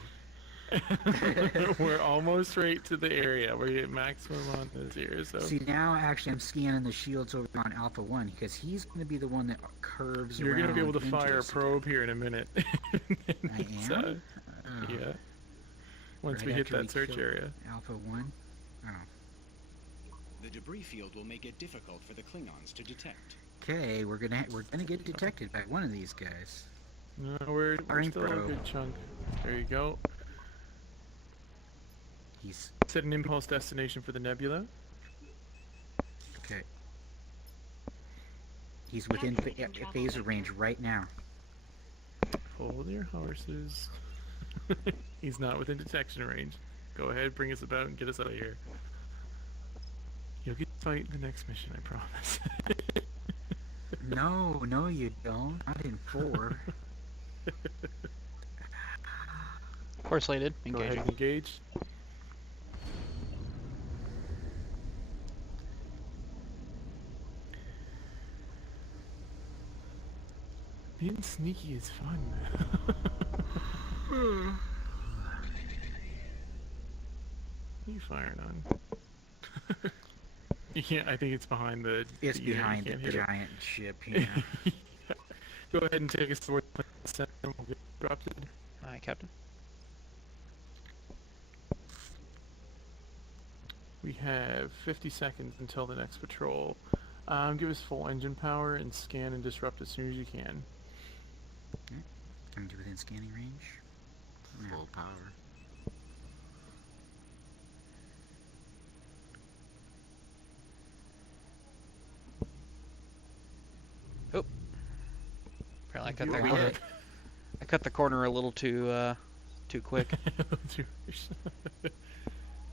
We're almost right to the area. We're at maximum on this here. So see, now actually I'm scanning the shields over on Alpha 1 because he's going to be the one that curves you're around. going to be able to into fire a us. probe here in a minute. I am? Yeah. Once Right we hit after that search kill area. Alpha 1? Oh. The debris field will make it difficult for the Klingons to detect. Okay, we're gonna get detected by one of these guys. No, we're Firing still a probe. good chunk. There you go. He's Set an impulse destination for the nebula. okay. He's within phaser range right now. Hold your horses. He's not within detection range. Go ahead, bring us about and get us out of here. You'll get to fight in the next mission, I promise. No, you don't. Not in 4. Core slated. Go ahead, Engaging. engage. Being sneaky is fun. What are you firing on? You can't. I think it's behind the. It's the unit, you behind can't the hit it. giant ship. Yeah. Go ahead and take us toward the center and we'll get disrupted. Aye, Captain. We have 50 seconds until the next patrol. Give us full engine power and scan and disrupt as soon as you can. I'm within scanning range. Full power. Oh. Apparently You I cut the corner a little too quick.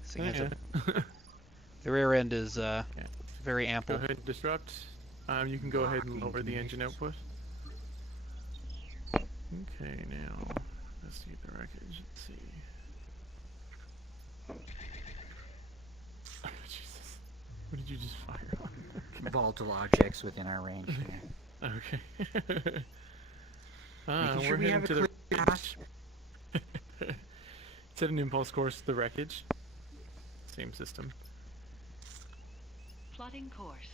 Seeing as the rear end is very ample. Go ahead and disrupt. You can go ahead and lower the engine output. Okay, now let's see the wreckage. Let's see. Oh, Jesus. What did you just fire on? Volatile objects within our range. Yeah. Okay. Making sure we're we heading have to a the clear path. Set an impulse course to the wreckage. same system. Plotting course.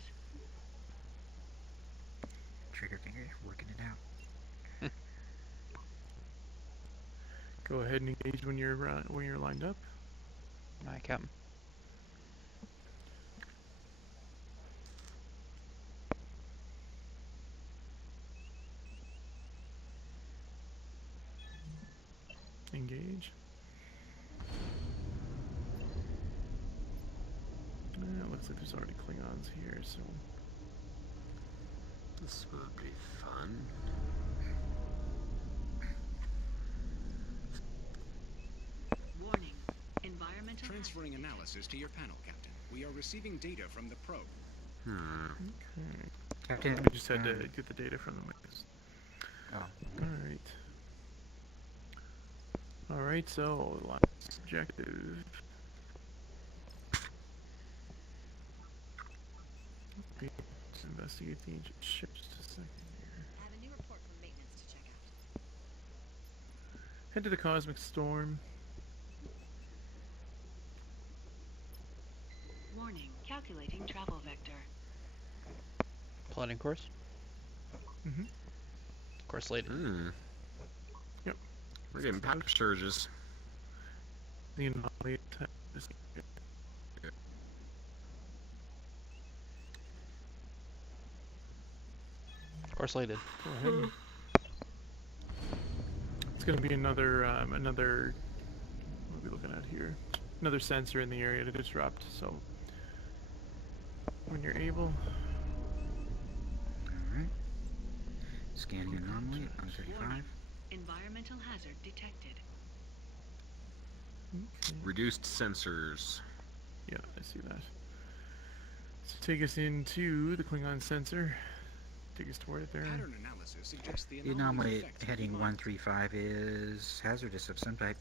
Trigger finger, working it out. Go ahead and engage when you're lined up. Aye, Captain. Engage. It looks like there's already Klingons here, so this would be fun. Warning. Environmental Transferring analysis to your panel, Captain. We are receiving data from the probe. Okay. Captain, We just had to get the data from them. Oh. Alright, so last objective. Let's investigate the ancient ship. Just a second here. I have a new report from maintenance to check out. Head to the cosmic storm. Warning. Calculating travel vector. Plotting course. Mm-hmm. Course later. Yep. We're getting power surges. The anomaly attack. Course later. Go ahead. It's going to be another, what are we looking at here? Another sensor in the area to disrupt, so when you're able. Alright. Scanning anomaly on 35. Environmental hazard detected. Okay. Reduced sensors. Yeah, I see that. So take us into the Klingon sensor. Take us toward it there. Pattern analysis suggests the Anomaly heading 135 is hazardous of some type.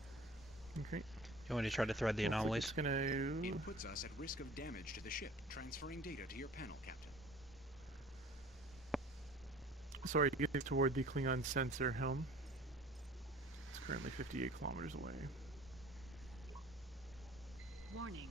Okay. You want me to try to thread the anomalies? It's gonna... It puts us at risk of damage to the ship. Transferring data to your panel, Captain. Sorry, get toward the Klingon sensor helm. It's currently 58 kilometers away. Warning.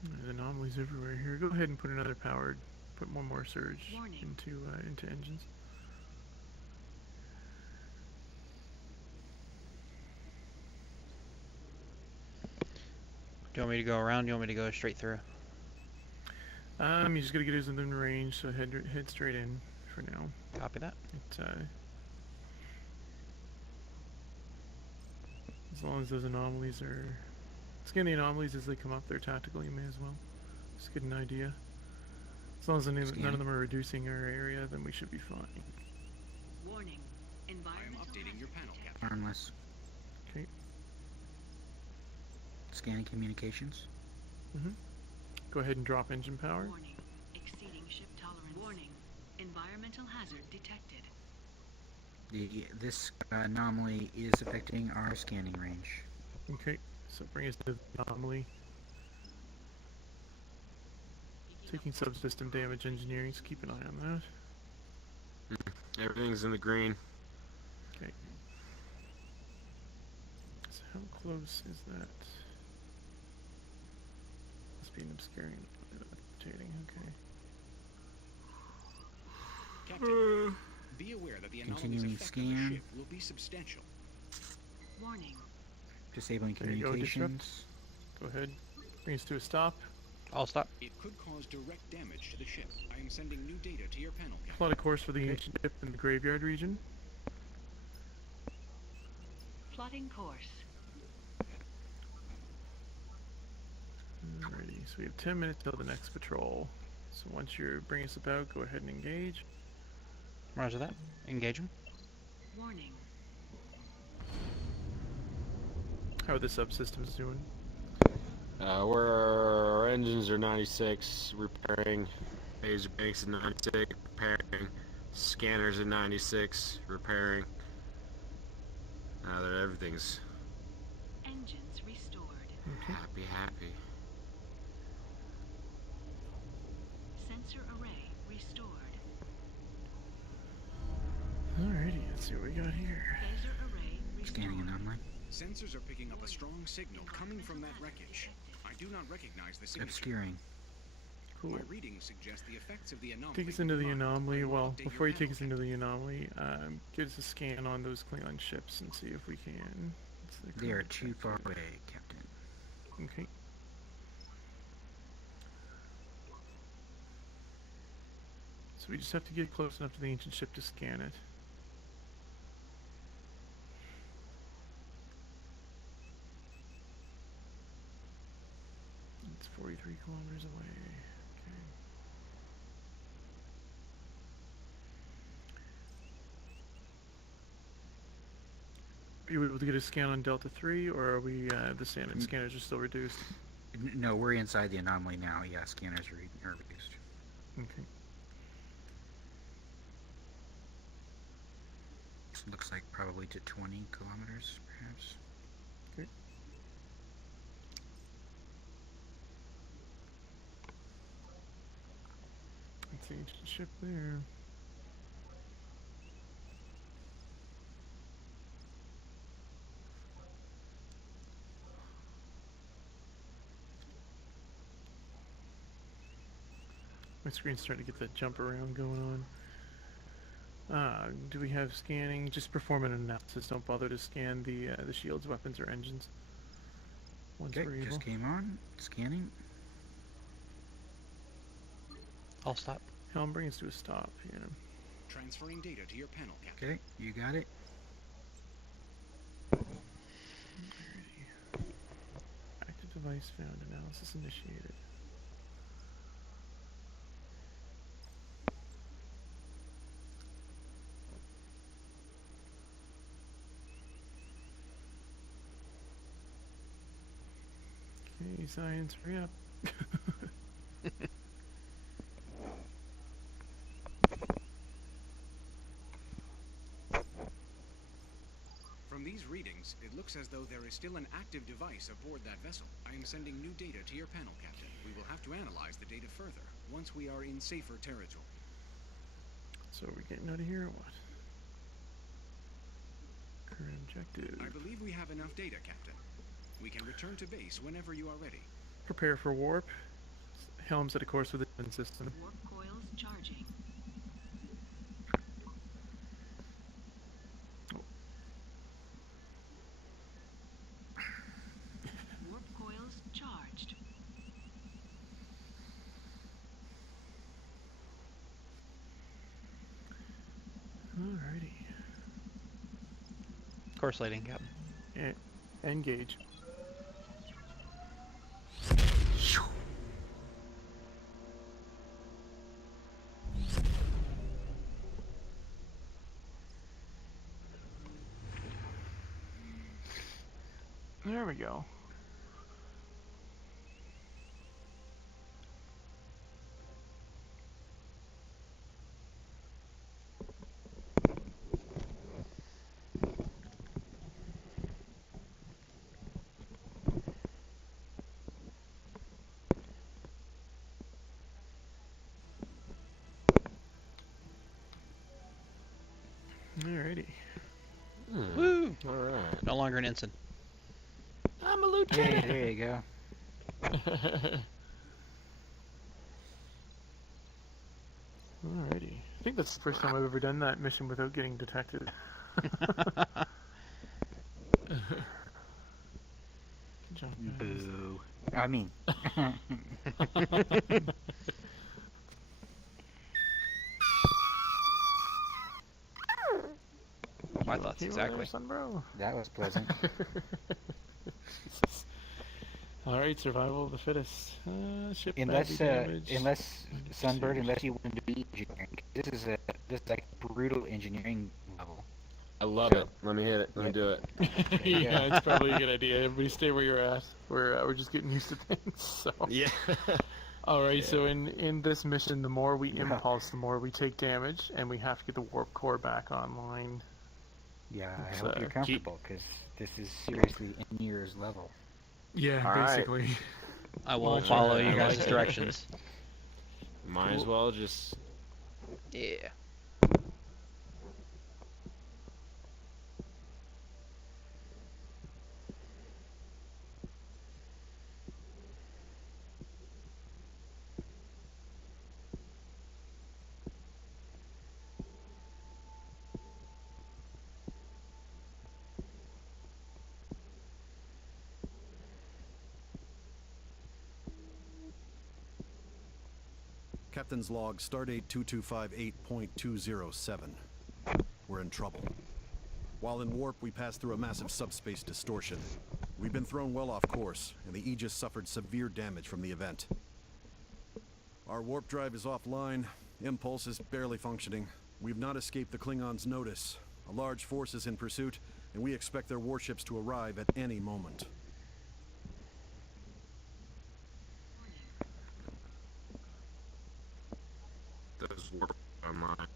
There's anomalies everywhere here. Go ahead and put another powered, put one more surge Warning. into engines. Do you want me to go around? Do you want me to go straight through? You just gotta get us within range, so head straight in for now. Copy that. As long as those anomalies are... Scan the anomalies as they come up. They're tactical, you may as well. Just get an idea. As long as none of them are reducing our area, then we should be fine. Warning. Environmental Updating your panel, Captain. Harmless. Okay. Scanning communications. Mm-hmm. Go ahead and drop engine power. Warning. Exceeding ship tolerance. Warning. Environmental hazard detected. This anomaly is affecting our scanning range. Okay, so bring us to the anomaly. Taking subsystem damage engineering, so keep an eye on that. Everything's in the green. Okay. So how close is that? Must be an obscuring, rotating, okay. Captain, be aware that the anomalies Continuing effect on the scan. ship will be substantial. Warning. Disabling There you go, communications. Go ahead. Bring us to a stop. I'll stop. It could cause direct damage to the ship. I am sending new data to your panel, Captain. Plot a course for the ancient ship in the graveyard region. Plotting course. Alrighty, so we have 10 minutes till the next patrol. So once you bring us about, go ahead and engage. Roger that. Engaging. Warning. How are the subsystems doing? Our engines are 96, repairing. Phaser banks at 96, repairing. Scanners at 96, repairing. Everything's Engines restored. happy. Sensor array restored. Alrighty, let's see what we got here. Phaser array restored. Scanning anomaly. Sensors are picking up a strong signal coming from that wreckage. I do not recognize the signature. Obscuring. Cool. My readings suggest the effects of the anomaly. Take us into the anomaly. Well, before you take us into the anomaly, give us a scan on those Klingon ships and see if we can. They are too far away, Captain. Okay. So we just have to get close enough to the ancient ship to scan it. It's 43 kilometers away. Okay. Are you able to get a scan on Delta 3, or are we, the scanners are still reduced? No, we're inside the anomaly now. Yeah, scanners are reduced. Okay. Looks like probably to 20 kilometers, perhaps. Okay. It's the ancient ship there. My screen's starting to get that jump around going on. Do we have scanning? Just perform an analysis. Don't bother to scan the shields, weapons, or engines. Once we're able. Just came on. Scanning. I'll stop. Helm, bring us to a stop here. Transferring data to your panel, Captain. Okay, you got it. Active device found. Analysis initiated. Okay, science, hurry up. From these readings, it looks as though there is still an active device aboard that vessel. I am sending new data to your panel, Captain. We will have to analyze the data further once we are in safer territory. So are we getting out of here or what? Current objective. I believe we have enough data, Captain. We can return to base whenever you are ready. Prepare for warp. Helm set a course with the engine system. Warp coils charging. Warp coils charged. Alrighty. Course lighting, Captain. Yeah. Engage. There we go. Alrighty. Woo! Alright. No longer an ensign. I'm a lieutenant! Hey, there you go. Alrighty. I think that's the first time I've ever done that mission without getting detected. Good job, guys. Boo. I mean. My thoughts exactly. Son, bro. That was pleasant. Alright, survival of the fittest. Ship unless badly damaged. Sunbird, unless you want to be engineering. This is like brutal engineering level. I love it. Let me hit it. Let me do it. Yeah, it's probably a good idea. Everybody stay where you're at. We're just getting used to things. So Yeah. All right. So in this mission, the more we impulse, the more we take damage, and we have to get the warp core back online. Yeah, I hope you're comfortable, because this is seriously Nier's level. Yeah, All basically. Right. I will follow you guys' directions. Might as well just... Yeah. Captain's log, Stardate 2258.207. We're in trouble. While in warp, we passed through a massive subspace distortion. We've been thrown well off course, and the Aegis suffered severe damage from the event. Our warp drive is offline, impulse is barely functioning. We've not escaped the Klingons' notice. A large force is in pursuit, and we expect their warships to arrive at any moment. Those warp online.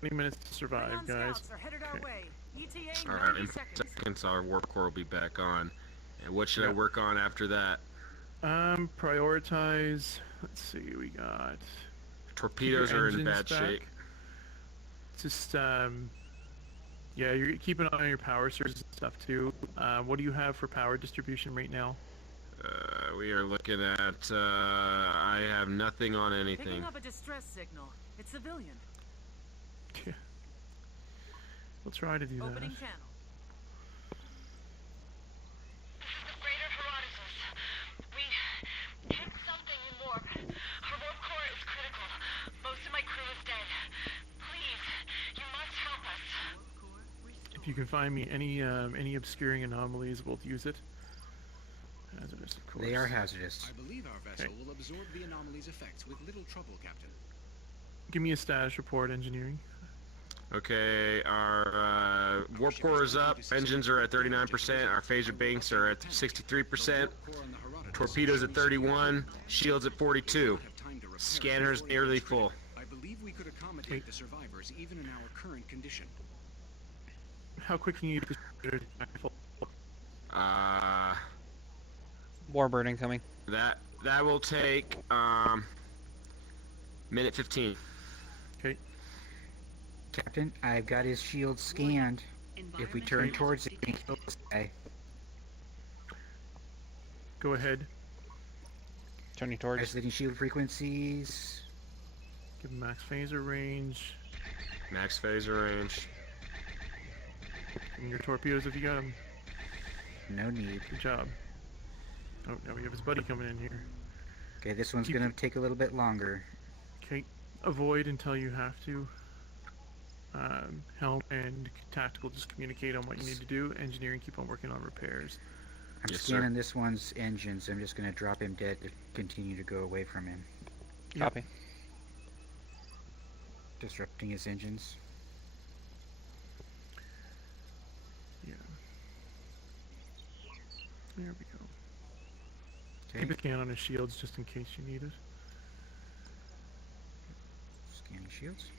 20 minutes to survive, guys. Alright, in 5 seconds our warp core will be back on. And what should I work on after that? Prioritize. Let's see, we got... Torpedoes are in bad shape. Just, yeah, you're keeping an eye on your power sources and stuff, too. What do you have for power distribution right now? We are looking at, I have nothing on anything. Picking up a distress signal. It's civilian. Yeah. We'll try to do that. Opening channel. This is the freighter Herodotus. We hit something in warp. Our warp core is critical. Most of my crew is dead. Please, you must help us. If you can find me any obscuring anomalies, we'll use it. Hazardous, of course. They are hazardous. I believe our vessel will absorb the anomaly's effects with little trouble, Captain. Give me a status report, engineering. Okay, our warp core is up, engines are at 39%, our phaser banks are at 63%, torpedoes at 31, shields at 42, scanners nearly full. I believe we could accommodate the survivors even in our current condition. How quick can you get this back full? Warbird incoming. That will take minute 15. Okay. Captain, I've got his shield scanned. If we turn towards it, he can kill this guy. Go ahead. Turning towards. Isolating shield frequencies. Give him max phaser range. Max phaser range. Give him your torpedoes if you got them. No need. Good job. Oh, now we have his buddy coming in here. Okay, this one's gonna take a little bit longer. Okay, avoid until you have to. Helm and tactical just communicate on what you need to do. Engineering, keep on working on repairs. I'm scanning this one's engines. I'm just gonna drop him dead to continue to go away from him. Copy. Disrupting his engines. Yeah. There we go. Okay. Keep a scan on his shields just in case you need it. Scanning shields.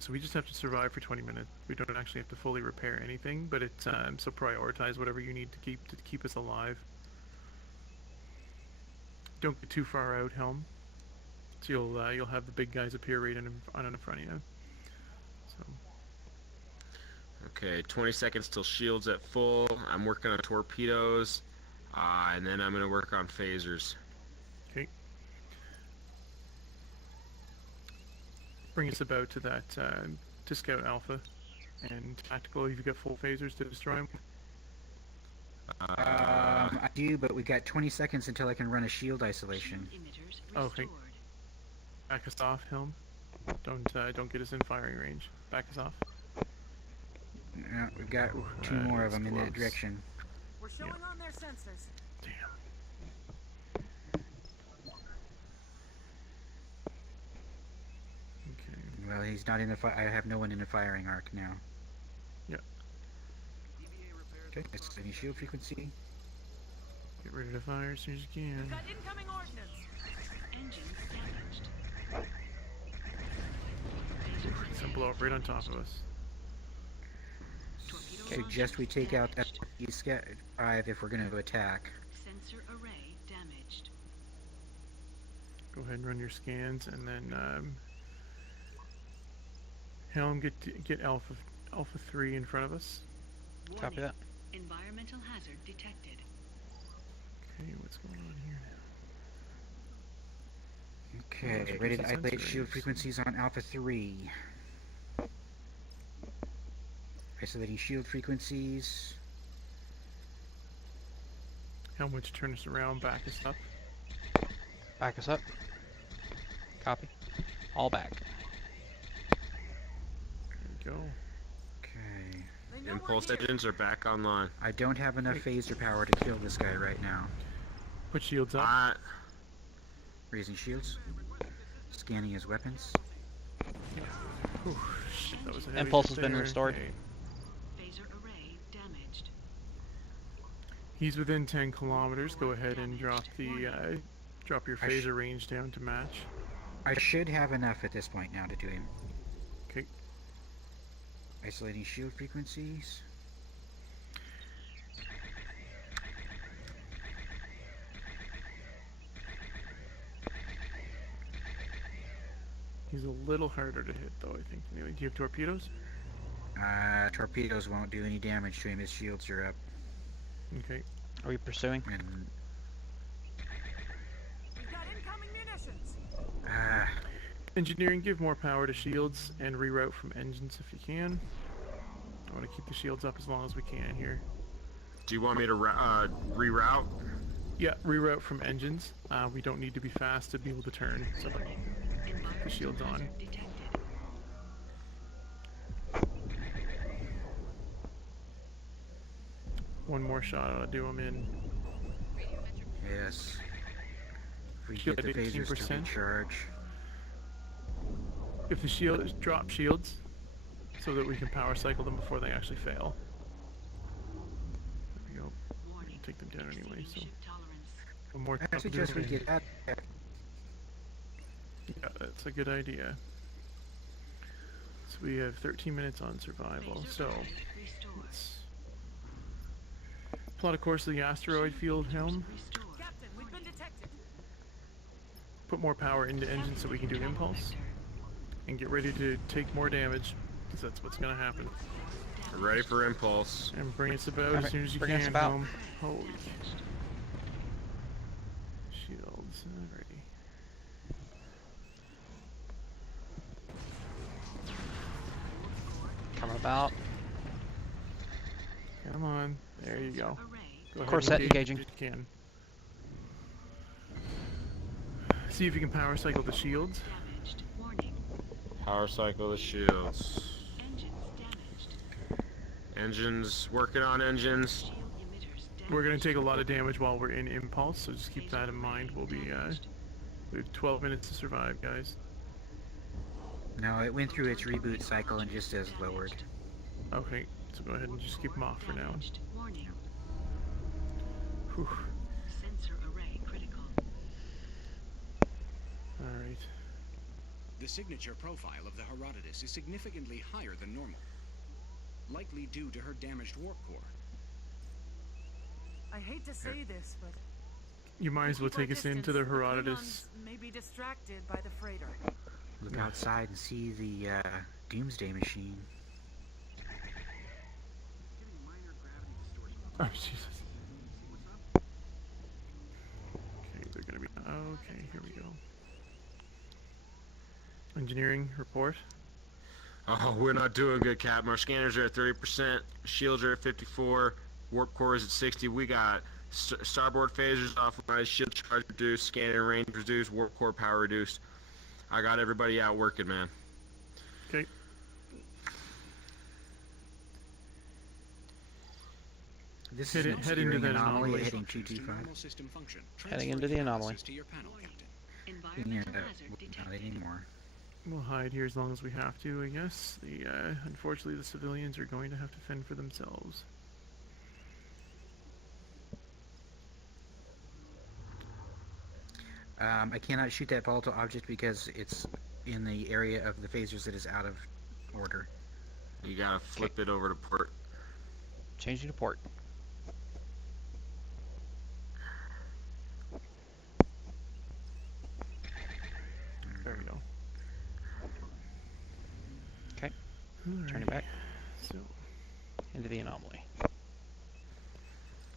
So we just have to survive for 20 minutes. We don't actually have to fully repair anything, but it's so prioritize whatever you need to keep us alive. Don't get too far out, Helm. So you'll have the big guys appear right in front of you. So. Okay, 20 seconds till shields at full. I'm working on torpedoes, and then I'm gonna work on phasers. Okay. Bring us about to that, to Scout Alpha. And tactical, you've got full phasers to destroy him? I do, but we got 20 seconds until I can run a shield isolation. Okay. Back us off, Helm. Don't get us in firing range. Back us off. No, we've got two more of them in that direction. We're showing on their sensors. Damn. Well, he's not in the I have no one in the firing arc now. Yep. Okay, any shield frequency? Get ready to fire as soon as you can. We've got incoming ordnance. Engines damaged. Some blow up right on top of us. Suggest we take out that E5 if we're going to attack. Sensor array damaged. Go ahead and run your scans, and then Helm, get Alpha 3 in front of us. Copy that. Environmental hazard detected. Okay, what's going on here now? Okay, ready to isolate shield frequencies on Alpha 3. Isolating shield frequencies. Helm, would you turn us around, back us up? Back us up. Copy. All back. There we go. Okay. Impulse engines are back online. I don't have enough phaser power to kill this guy right now. Put shields up. Raising shields. Scanning his weapons. Whew, shit, that was a heavy Impulse has hit been there. restored. Okay. Phaser array damaged. He's within 10 kilometers. Go ahead and drop the drop your phaser range down to match. I should have enough at this point now to do him. Okay. Isolating shield frequencies. He's a little harder to hit, though, I think. Anyway, do you have torpedoes? Torpedoes won't do any damage to him. His shields are up. Okay. Are we pursuing? And We've got incoming munitions. Engineering, give more power to shields and reroute from engines if you can. I want to keep the shields up as long as we can here. Do you want me to reroute? Yeah, reroute from engines. We don't need to be fast to be able to turn, so the shield's on. One more shot, I'll do him in. yes. If we Shield get the at phasers to 18%. recharge. If the shield is drop shields, so that we can power cycle them before they actually fail. There we go. Take them down anyway, so. One more I suggest we get out there. Yeah, that's a good idea. So we have 13 minutes on survival, so let's plot a course of the asteroid field, Helm. Captain, we've been detected. Put more power into engines so we can do impulse. And get ready to take more damage, because that's what's going to happen. Ready for impulse. And bring us about as soon as you Bring us can, about. Helm. Holy shields, alrighty. Coming about. Come on, there you go. Go ahead Course and set engaging. if you can. See if you can power cycle the shields. Power cycle the shields. Engines, working on engines. We're going to take a lot of damage while we're in impulse, so just keep that in mind. We'll be, we have 12 minutes to survive, guys. No, it went through its reboot cycle and just as lowered. Okay, so go ahead and just keep them off for now. Whew. Sensor array critical. Alright. The signature profile of the Herodotus is significantly higher than normal, likely due to her damaged warp core. I hate to say this, but You might as well take us into the Herodotus. may be distracted by the freighter. Look outside and see the Doomsday Machine. Oh, Jesus. Okay, they're gonna be... Okay, here we go. Engineering report. Oh, we're not doing good, Captain. Our scanners are at 30%, shields are at 54, warp core is at 60. We got starboard phasers offline, shield charge reduced, scanning range reduced, warp core power reduced. I got everybody out working, man. Okay. This Head is in- an head into obscuring that anomaly anomaly. heading Structures to 225. normal system function. Heading Transfer into the your anomaly. access to your panel, Captain. Yeah, Environmental hazard not detected. anymore. We'll hide here as long as we have to, I guess. Unfortunately, the civilians are going to have to fend for themselves. I cannot shoot that volatile object because it's in the area of the phasers that is out of order. You gotta flip it over to port. Changing to port. There we go. Okay. Turn it Alrighty. back So, into the anomaly.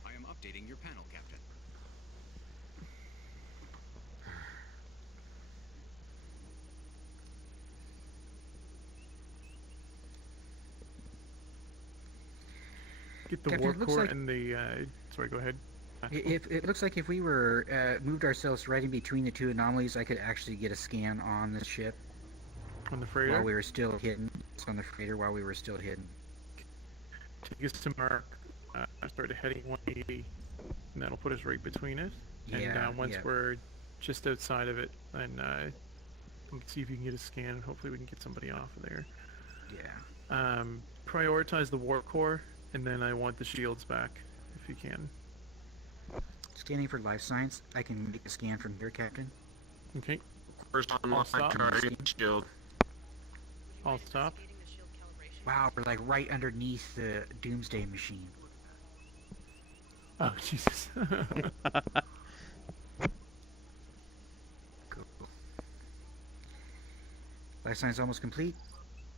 I am updating your panel, Captain. get the Captain, warp it looks core like- and the. Sorry, go ahead. It looks like if we were moved ourselves right in between the two anomalies, I could actually get a scan on the ship On the freighter? while we were still hidden. On the freighter while we were still hidden. Take us to mark. Start heading 180, and that'll put us right between it. And Yeah, once yeah. we're just outside of it, then we can see if you can get a scan, and hopefully we can get somebody off of there. Yeah. Prioritize the warp core, and then I want the shields back, if you can. Scanning for life signs. I can make a scan from here, Captain. Okay. First on I'll line, stop. target shield. I'll stop. Wow, we're like right underneath the doomsday machine. Oh, Jesus. Cool. Life signs almost complete.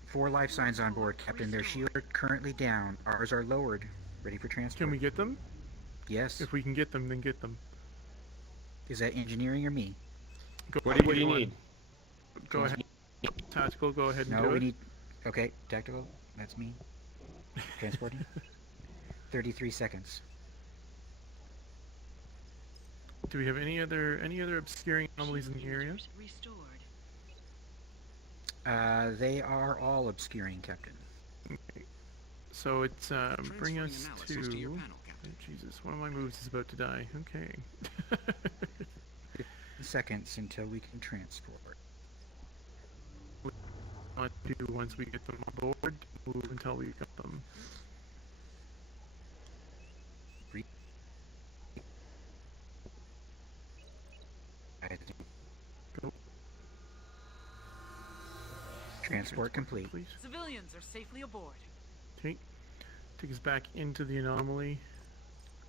4 life signs on board, Captain. Their shields are currently down. Ours are lowered. Ready for transport. Can we get them? Yes. If we can get them, then get them. Is that engineering or me? What do you need? Go ahead. Tactical, go ahead and No, do we it. need... Okay, tactical. That's me. Transporting. 33 seconds. Do we have any other obscuring anomalies in the area? They are all obscuring, Captain. Okay. So it's bring us analysis to your panel, Oh, Jesus, one of my moves is about to die. Okay. 15 seconds until we can transport. Want to, once we get them on board, move until we get them. Go. Transport complete. Please. Civilians are safely aboard. Okay. Take us back into the anomaly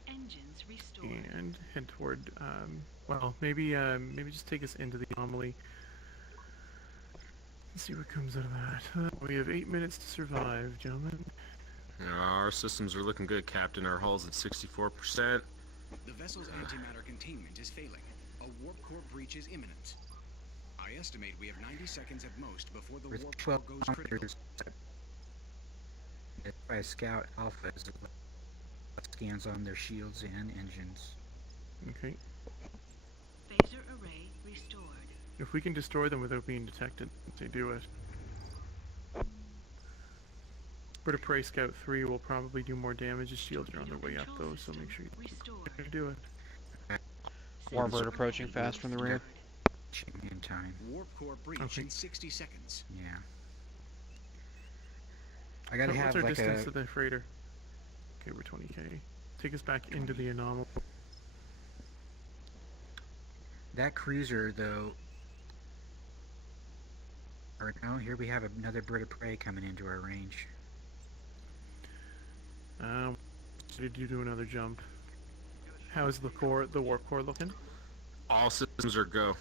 Engines restored. and head toward. Well, maybe just take us into the anomaly. Let's see what comes out of that. We have 8 minutes to survive, gentlemen. Our systems are looking good, Captain. Our hull's at 64%. The vessel's antimatter containment is failing. A warp core breach is imminent. I estimate we have 90 seconds at most before the With warp 12 core goes critical. kilometers by Scout Alpha as it scans on their shields and engines. Okay. Phaser array restored. If we can destroy them without being detected, they do it. Bird of Prey Scout 3 will probably do more damage. The shields are on their way up though, so make sure you do it. Warbird approaching fast from the rear. In time. Warp core breach Okay. in 60 seconds. Yeah. I gotta What's have our like distance a... to the freighter? Okay, we're 20k. Take us back into the anomaly. That cruiser, though... Or no, here we have another bird of prey coming into our range. Did you do another jump? How is the warp core looking? All systems are go.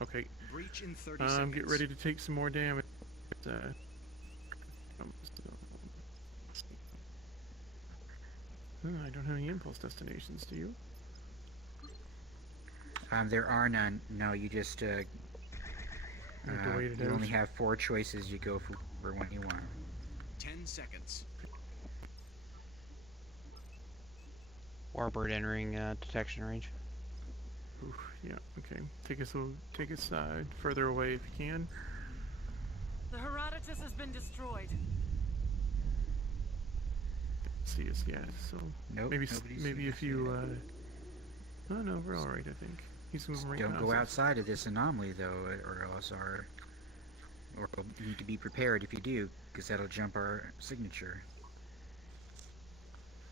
Okay. Breach in 30 seconds. Get ready to take some more damage. I don't have any impulse destinations, do you? There are none. No, you just, You have to wait it you out. only have 4 choices. You go for one you want. 10 seconds. Warbird entering detection range. Oof, yeah, okay. Take us further away if you can. The Herodotus has been destroyed. See us yet, so Nope, maybe nobody's maybe seen if us you oh no, we're all right. I think he's moving right Don't past go us. outside of this anomaly, though, or else our Or you need to be prepared if you do, because that'll jump our signature.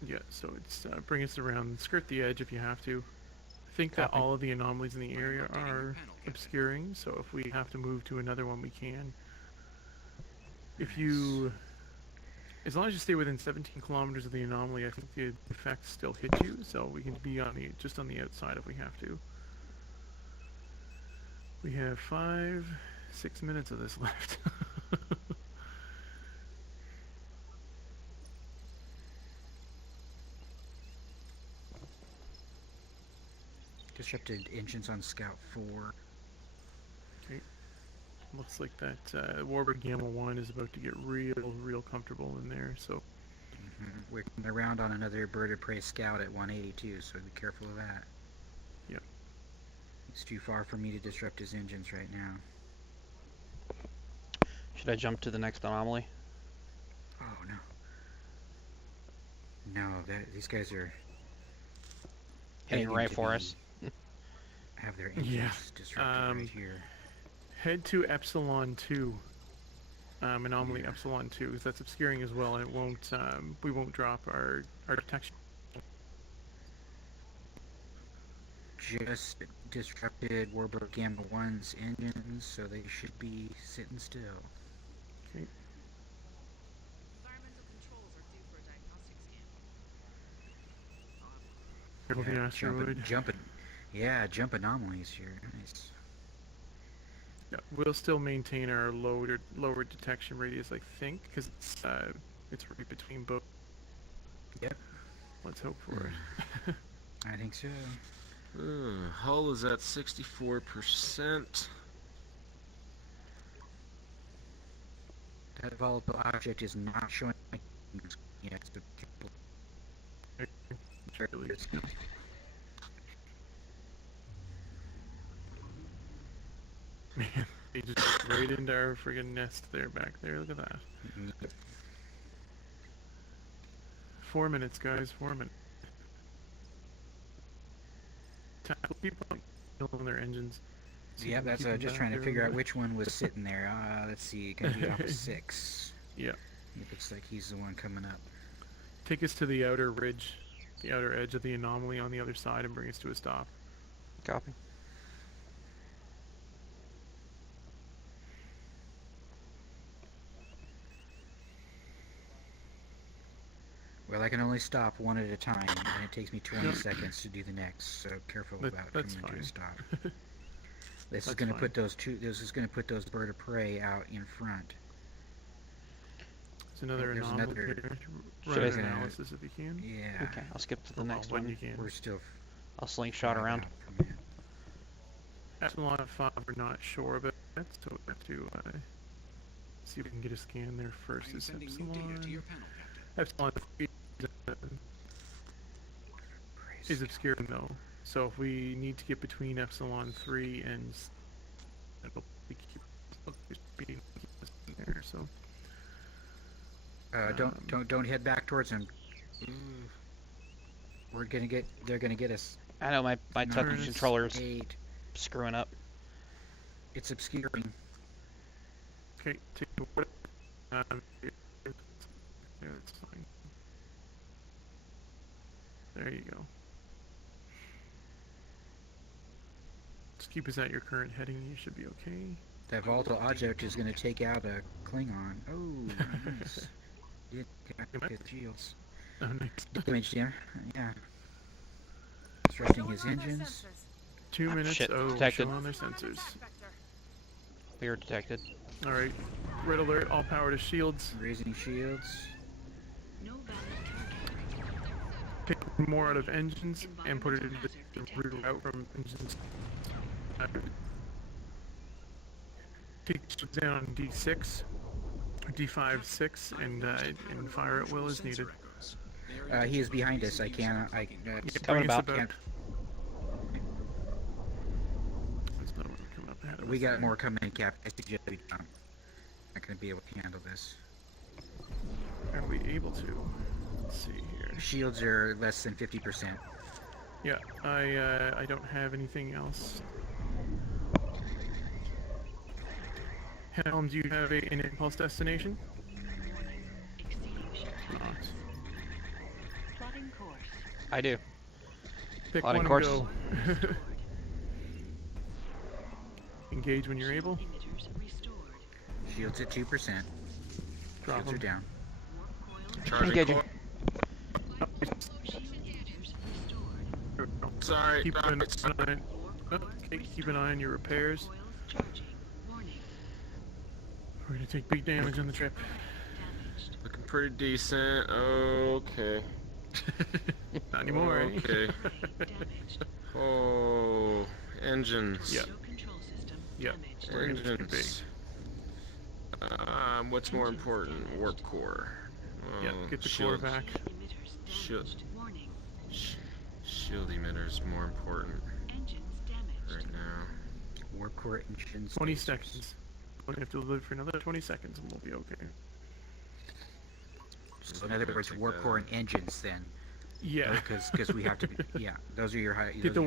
Yeah, so it's bring us around, skirt the edge if you have to. I think that all of the anomalies in the area are obscuring, so if we have to move to another one, we can. If you, as long as you stay within 17 kilometers of the anomaly, I think the effects still hit you, so we can be on the just on the outside if we have to. We have 6 minutes of this left. Disrupted engines on Scout 4. Okay. Looks like that Warbird Gamma 1 is about to get real comfortable in there, so... We're coming around on another Bird of Prey Scout at 182, so be careful of that. Yep. It's too far for me to disrupt his engines right now. Should I jump to the next anomaly? Oh, no. No, these guys are... Heading right for us. Have their engines disrupted right here. Head to Epsilon 2. Anomaly Epsilon 2, because that's obscuring as well, and it won't, we won't drop our detection. Just disrupted Warbird Gamma 1's engines, so they should be sitting still. Okay. Environmental controls are due for a diagnostic scan. Careful the asteroid. Jump anomalies here. Nice. Yeah, we'll still maintain our lower detection radius, I think, because it's right between both. Yep. Let's hope for it. I think so. Hull is at 64%. That volatile object is not showing yet. Man, they just right into our friggin' nest there, back there. Look at that. 4 minutes, guys. 4 minutes. Tackle people killing their engines. Yeah, that's just trying to figure out which one was sitting there. Let's see, gonna be off 6. Yeah. It looks like he's the one coming up. Take us to the outer ridge, the outer edge of the anomaly on the other side, and bring us to a stop. Copy. Well, I can only stop one at a time, and it takes me 20 seconds to do the next. So careful about coming to a stop. This is going to put those bird of prey out in front. There's another anomaly here. Run an analysis if you can. Yeah. Okay, I'll skip to the next one. You can. We're still. I'll slingshot around. Epsilon 5, we're not sure about that, so we have to see if we can get a scan there first. Is Epsilon 3 is obscuring though, so if we need to get between Epsilon 3 and it'll keep there. So don't head back towards him. They're gonna get us. I know my touch controller's screwing up. It's obscuring. Okay, take what? Yeah, that's fine. There you go. Just keep us at your current heading. You should be okay. That volatile object is going to take out a Klingon. Oh, nice. Did get shields. Oh, nice. Damage there. Yeah. Disrupting his engines. 2 minutes. Shit. Oh, Detected. show on their sensors. We are detected. All right. Red alert. All power to shields. Raising shields. Take more out of engines and put it into the route out from engines. Take shields down on D6, D5, 6, and fire at will as needed. He is behind us. I can't. Coming about. We got more coming in, Cap. I suggest we jump. Not going to be able to handle this. Are we able to? Let's see here. Shields are less than 50%. Yeah, I don't have anything else. Helm, do you have an impulse destination? Not. Plotting course. I do. Pick Plotting one course. and go. Engage when you're able. Shields at 2%. Drop Shields are them. down. Charging Engaging. core. Sorry. Keep an eye. Okay, keep an eye on your repairs. We're gonna take big damage on the trip. Looking pretty decent. Okay. Not anymore, eh? Okay. Oh, engines. Yep. Yep. We're gonna take big. Engines. What's more important? Warp core. Yeah, get the core back. Shield emitter's more important right now. Warp core engines. 20 seconds. We're gonna have to live for another 20 seconds and we'll be okay. So in other words, warp core and engines then. Yeah. Because we have to. Yeah, those are your high. Get the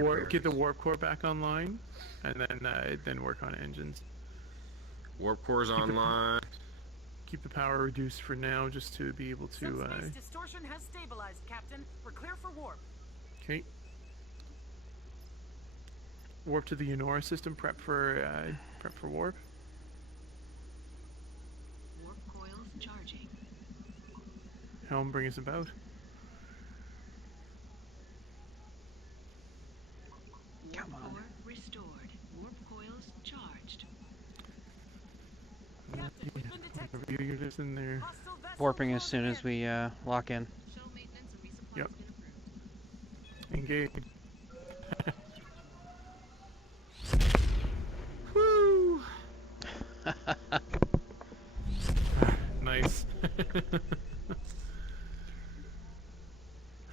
warp core back online, and then work on engines. Warp core's online. Keep the power reduced for now, just to be able to. Subspace distortion has stabilized, Captain. We're clear for warp. Okay. Warp to the Eonora system. Prep for warp. Warp coils charging. Helm, bring us about. Come on. Core restored. Warp coils charged. You're just in there. Warping as soon as we lock in. Yep. Engage. Woo! Nice.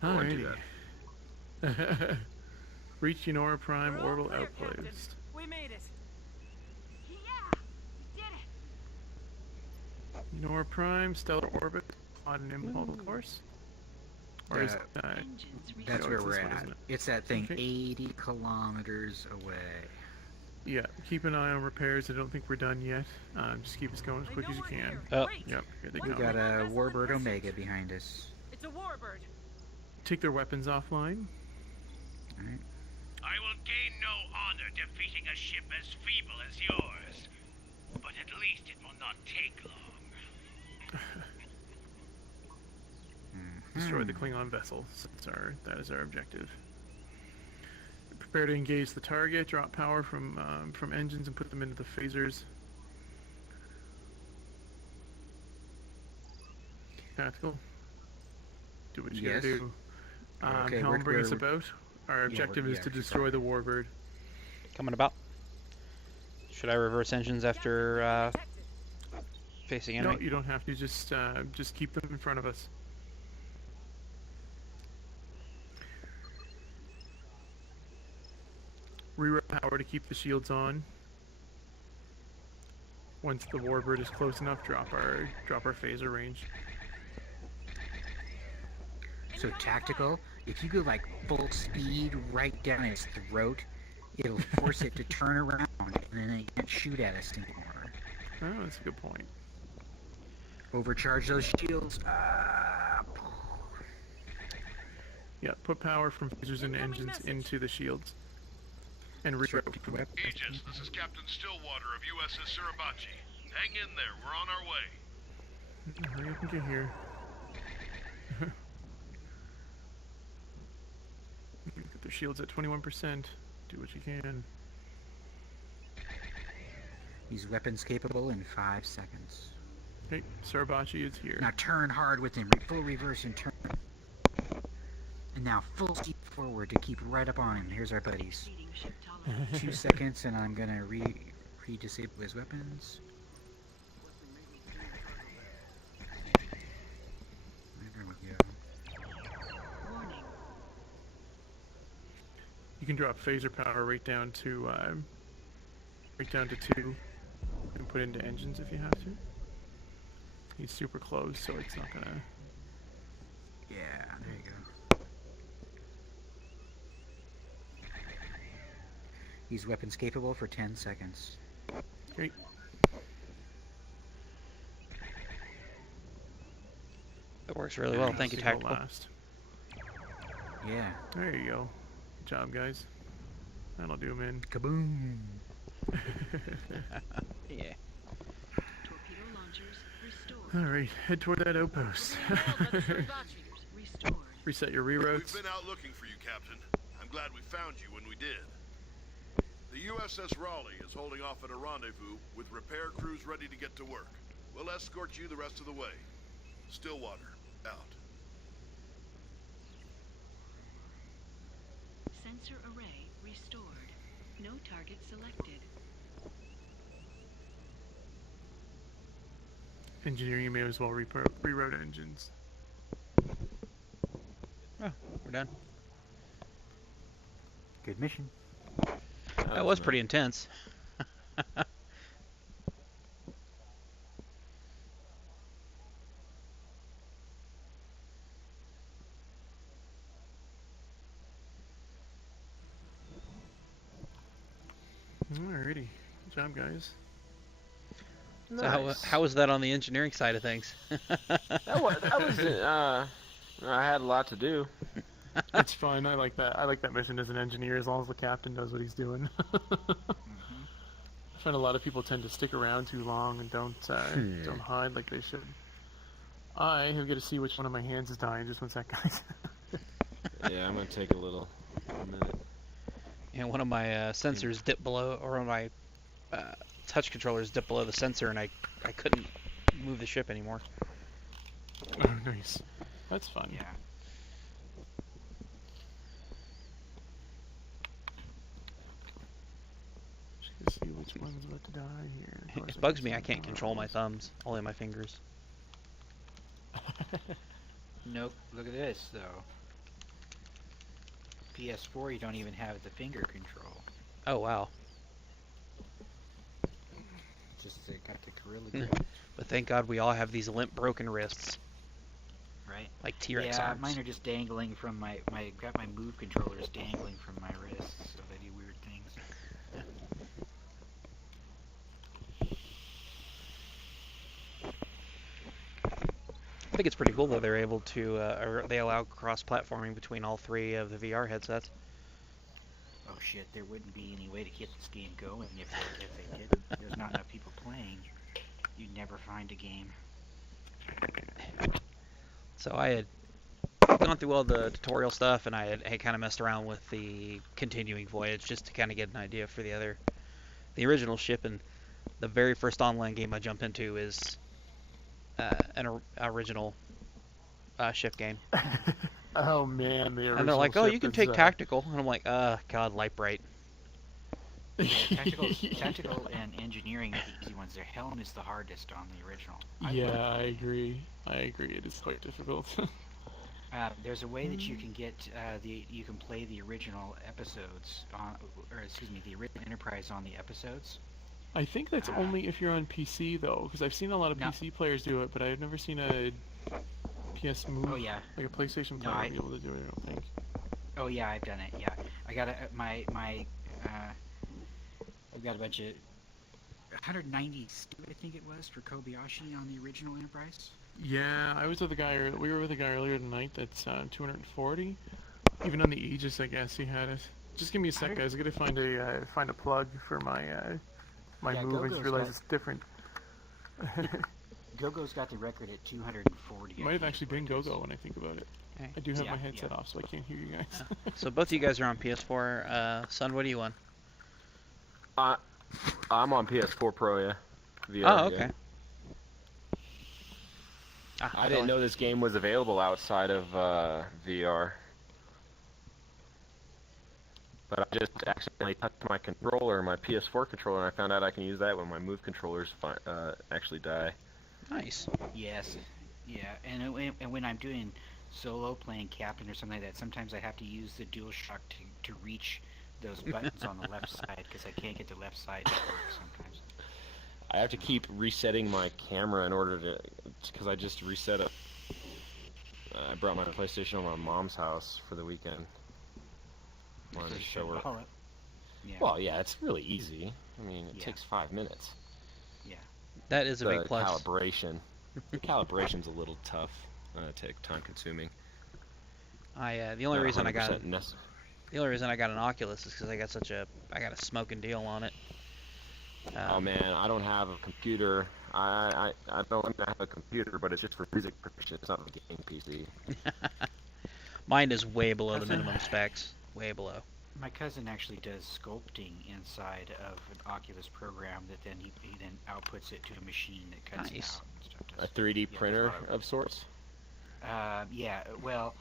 Alrighty. Reach Eonora Prime orbital outpost. We made it. Eonora Prime, stellar orbit on an impulse course. Or is that's where we're at. Isn't it? It's that thing Okay. 80 kilometers away. Yeah, keep an eye on repairs. I don't think we're done yet. Just keep us going as quick as you can. Oh. Yep, here they We come. got a Warbird Omega behind us. It's a warbird. Take their weapons offline. Alright. I will gain no honor defeating a ship as feeble as yours, but at least it will not take long. Destroy the Klingon vessel. That is our objective. Prepare to engage the target. Drop power from engines and put them into the phasers. Tactical. Do what you gotta do. Okay, Helm, bring us we're- about. Our objective is to destroy the Warbird. Coming about. Should I reverse engines after facing enemy? No, you don't have to. Just keep them in front of us. Reroute power to keep the shields on. Once the Warbird is close enough, drop our phaser range. So tactical, if you go like full speed right down its throat, it'll force it to turn around and then it can't shoot at us anymore. Oh, that's a good point. Overcharge those shields. Yeah, put power from phasers and engines into the shields. And reroute. Aegis, this is Captain Stillwater of USS Suribachi. Hang in there, we're on our way. Hurry up and get here. Get their shields at 21%. Do what you can. He's weapons capable in 5 seconds. Okay, Suribachi is here. Now turn hard with him. Full reverse and turn. And now full speed forward to keep right up on him. Here's our buddies. 2 seconds and I'm gonna re-disable his weapons. There we go. You can drop phaser power right down to 2 and put into engines if you have to. He's super close, so it's not gonna. Yeah, there you go. He's weapons capable for 10 seconds. Okay. That works really well. Thank you, Tactical. Last. Yeah. There you go. Good job, guys. That'll do them in. Kaboom! Yeah. Torpedo launchers restored. Alright, head toward that outpost. Reset your reroutes. We've been out looking for you, Captain. I'm glad we found you when we did. The USS Raleigh is holding off at a rendezvous with repair crews ready to get to work. We'll escort you the rest of the way. Stillwater, out. Sensor array restored. No target selected. Engineering may as well reroute engines. Oh, we're done. Good mission. That was pretty intense. Alrighty. Good job, guys. So how was that on the engineering side of things? that was I had a lot to do. It's fine. I like that. I like that mission as an engineer, as long as the captain knows what he's doing. I find a lot of people tend to stick around too long and don't hide like they should. I have got to see which one of my hands is dying. Just one sec, guys. Yeah, I'm gonna take a minute. And one of my sensors dipped below, or one of my touch controllers dipped below the sensor, and I couldn't move the ship anymore. Oh, nice. That's fun. Yeah. Let's see which one's about to die here. It bugs me I can't control my thumbs, only my fingers. Nope. Look at this, though. PS4, you don't even have the finger control. Oh, wow. Just got the Gorilla Glue. But thank God we all have these limp, broken wrists. Right. Like T-Rex yeah, arms. mine are just dangling from got my move controllers dangling from my wrists, so they do weird things. I think it's pretty cool that they're able to, or they allow cross-platforming between all three of the VR headsets. Oh shit, there wouldn't be any way to get this game going if they didn't. There's not enough people playing. You'd never find a game. So I had gone through all the tutorial stuff, and I had kind of messed around with the continuing voyage just to kind of get an idea for the original ship. And the very first online game I jump into is an original ship game. Oh man, the original. And they're like, "Oh, you can take tactical," and I'm like, God, light bright." Yeah, tactical and engineering are the easy ones. Their helm is the hardest on the original. I agree. It is quite difficult. There's a way that you can get you can play the original episodes on, or excuse me, the original Enterprise on the episodes. I think that's only if you're on PC though, because I've seen a lot of PC players do it, but I've never seen a PS Move. Oh yeah. Like a PlayStation player be able to do it. I don't think. Oh yeah, I've done it. Yeah, I got I've got a bunch of 190 stew, I think it was, for Kobayashi on the original Enterprise. Yeah, I was with a guy. We were with a guy earlier tonight. That's 240. Even on the Aegis, I guess he had it. Just give me a sec, guys. I gotta find a plug for my move. I just realized it's different. Gogo's got the record at 240. It might have actually been Gogo when I think about it. Okay. I do have my headset off, so I can't hear you guys. So both of you guys are on PS4. Son, what do you want? I'm on PS4 Pro, yeah. VR, oh, okay. Yeah. I didn't know this game was available outside of VR. But I just accidentally touched my controller, my PS4 controller, and I found out I can use that when my Move controllers actually die. Nice. Yes. Yeah, and when I'm doing solo playing Captain or something like that, sometimes I have to use the DualShock to reach those buttons on the left side because I can't get the left side to work sometimes. I have to keep resetting my camera in order to, because I just reset it. I brought my PlayStation to my mom's house for the weekend. Wanted to show her. Yeah. Well, yeah, it's really easy. I mean, it takes 5 minutes. Yeah. That is a big plus. Calibration. The calibration's a little tough. time consuming. The only reason I got an Oculus is because I got a smoking deal on it. Oh man, I don't have a computer. I don't have a computer, but it's just for music production. It's not a gaming PC. Mine is way below the minimum specs. Way below. My cousin actually does sculpting inside of an Oculus program that then he then outputs it to a machine that cuts it out. A 3D printer of sorts? Yeah, well,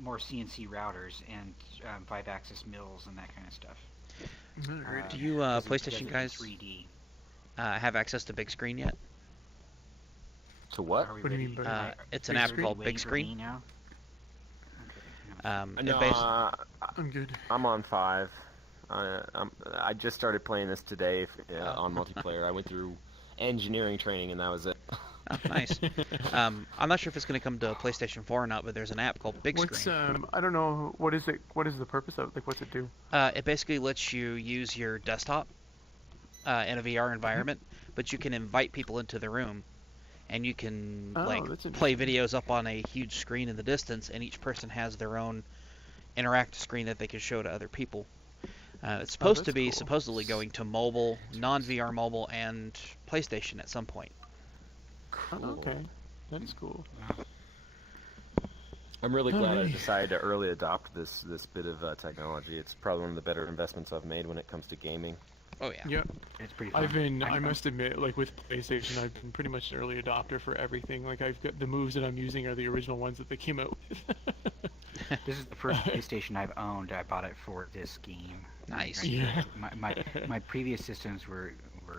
more CNC routers and 5-axis mills and that kind of stuff. Do you PlayStation guys 3D. have access to big screen yet? To what? What do you mean by it's an app called Big Screen. Now? I'm good. I'm on 5. I just started playing this today on multiplayer. I went through engineering training and that was it. Oh, nice. I'm not sure if it's going to come to PlayStation 4 or not, but there's an app called Big Screen. I don't know. What is it? What is the purpose of it? Like, what's it do? It basically lets you use your desktop in a VR environment, but you can invite people into the room, and you can play videos up on a huge screen in the distance, and each person has their own interactive screen that they can show to other people. It's supposed to be supposedly going to mobile, non-VR mobile, and PlayStation at some point. Cool. Okay, that is cool. I'm really glad I decided to early adopt this bit of technology. It's probably one of the better investments I've made when it comes to gaming. Oh yeah. Yep. It's pretty fun. I must admit, like with PlayStation, I've been pretty much an early adopter for everything. Like I've got the moves that I'm using are the original ones that they came out with. This is the first PlayStation I've owned. I bought it for this game. Nice. Yeah. My previous systems were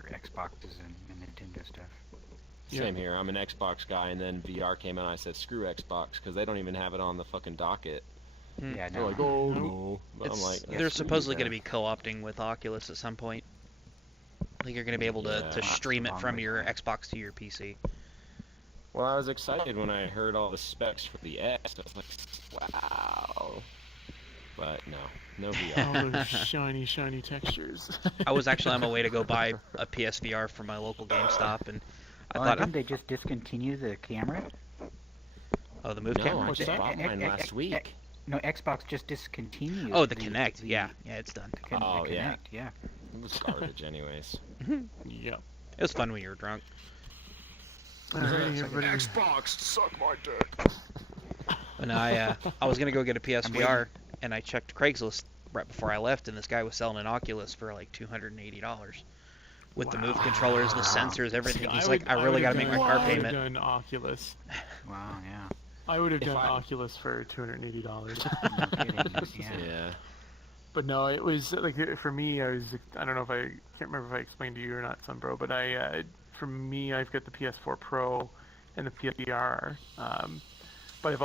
Xboxes and Nintendo stuff. Same here. I'm an Xbox guy, and then VR came out. And I said, "Screw Xbox," because they don't even have it on the fucking docket. Yeah, They're like, "Oh no!" But I'm like, they're supposedly going to be co-opting with Oculus at some point. Like you're going to be able to stream it from your Xbox to your PC. Well, I was excited when I heard all the specs for the X. I was like, "Wow!" But no VR. All those shiny textures. I was actually on my way to go buy a PSVR from my local GameStop, and I thought, didn't they just discontinue the camera? Oh, the Move camera. I just bought mine last week. No, Xbox just discontinued. Oh, the Kinect. Yeah, it's done. The Kinect, yeah. It was garbage, anyways. Yep. It was fun when you were drunk. Xbox, suck my dick. And I was gonna go get a PSVR, and I checked Craigslist right before I left, and this guy was selling an Oculus for like $280 with the Move controllers, the sensors, everything. He's like, I really gotta make my car payment. I would have done Oculus. Wow, yeah. I would have done Oculus for $280. Yeah. But no, it was like for me. I don't know if I can't remember if I explained to you or not, Sunbro. But for me, I've got the PS4 Pro and the PSVR. But I've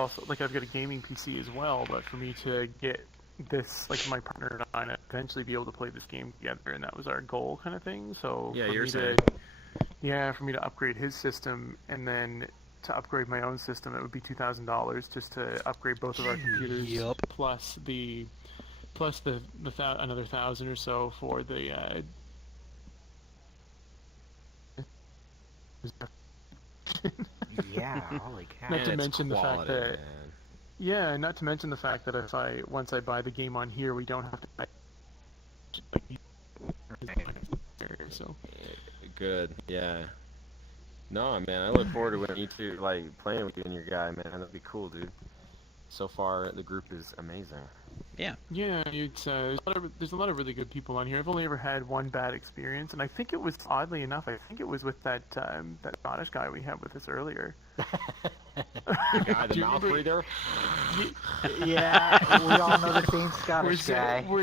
got a gaming PC as well. But for me to get this, like my partner and I, and eventually be able to play this game together, and that was our goal, kind of thing. So yeah, for me to upgrade his system and then to upgrade my own system, it would be $2,000 just to upgrade both of our computers. Yep. Plus another 1,000 or so for the. Yeah, holy cow! Not to mention the fact that. Yeah, not to mention the fact that once I buy the game on here, we don't have to buy. So. Good. Yeah. No, man, I look forward to when you two playing with you and your guy, man. That'd be cool, dude. So far, the group is amazing. Yeah. Yeah, it's there's a lot of really good people on here. I've only ever had one bad experience, and I think it was, oddly enough, with that Scottish guy we had with us earlier. The guy, the mouth breather. Yeah, we all know the same Scottish guy. Were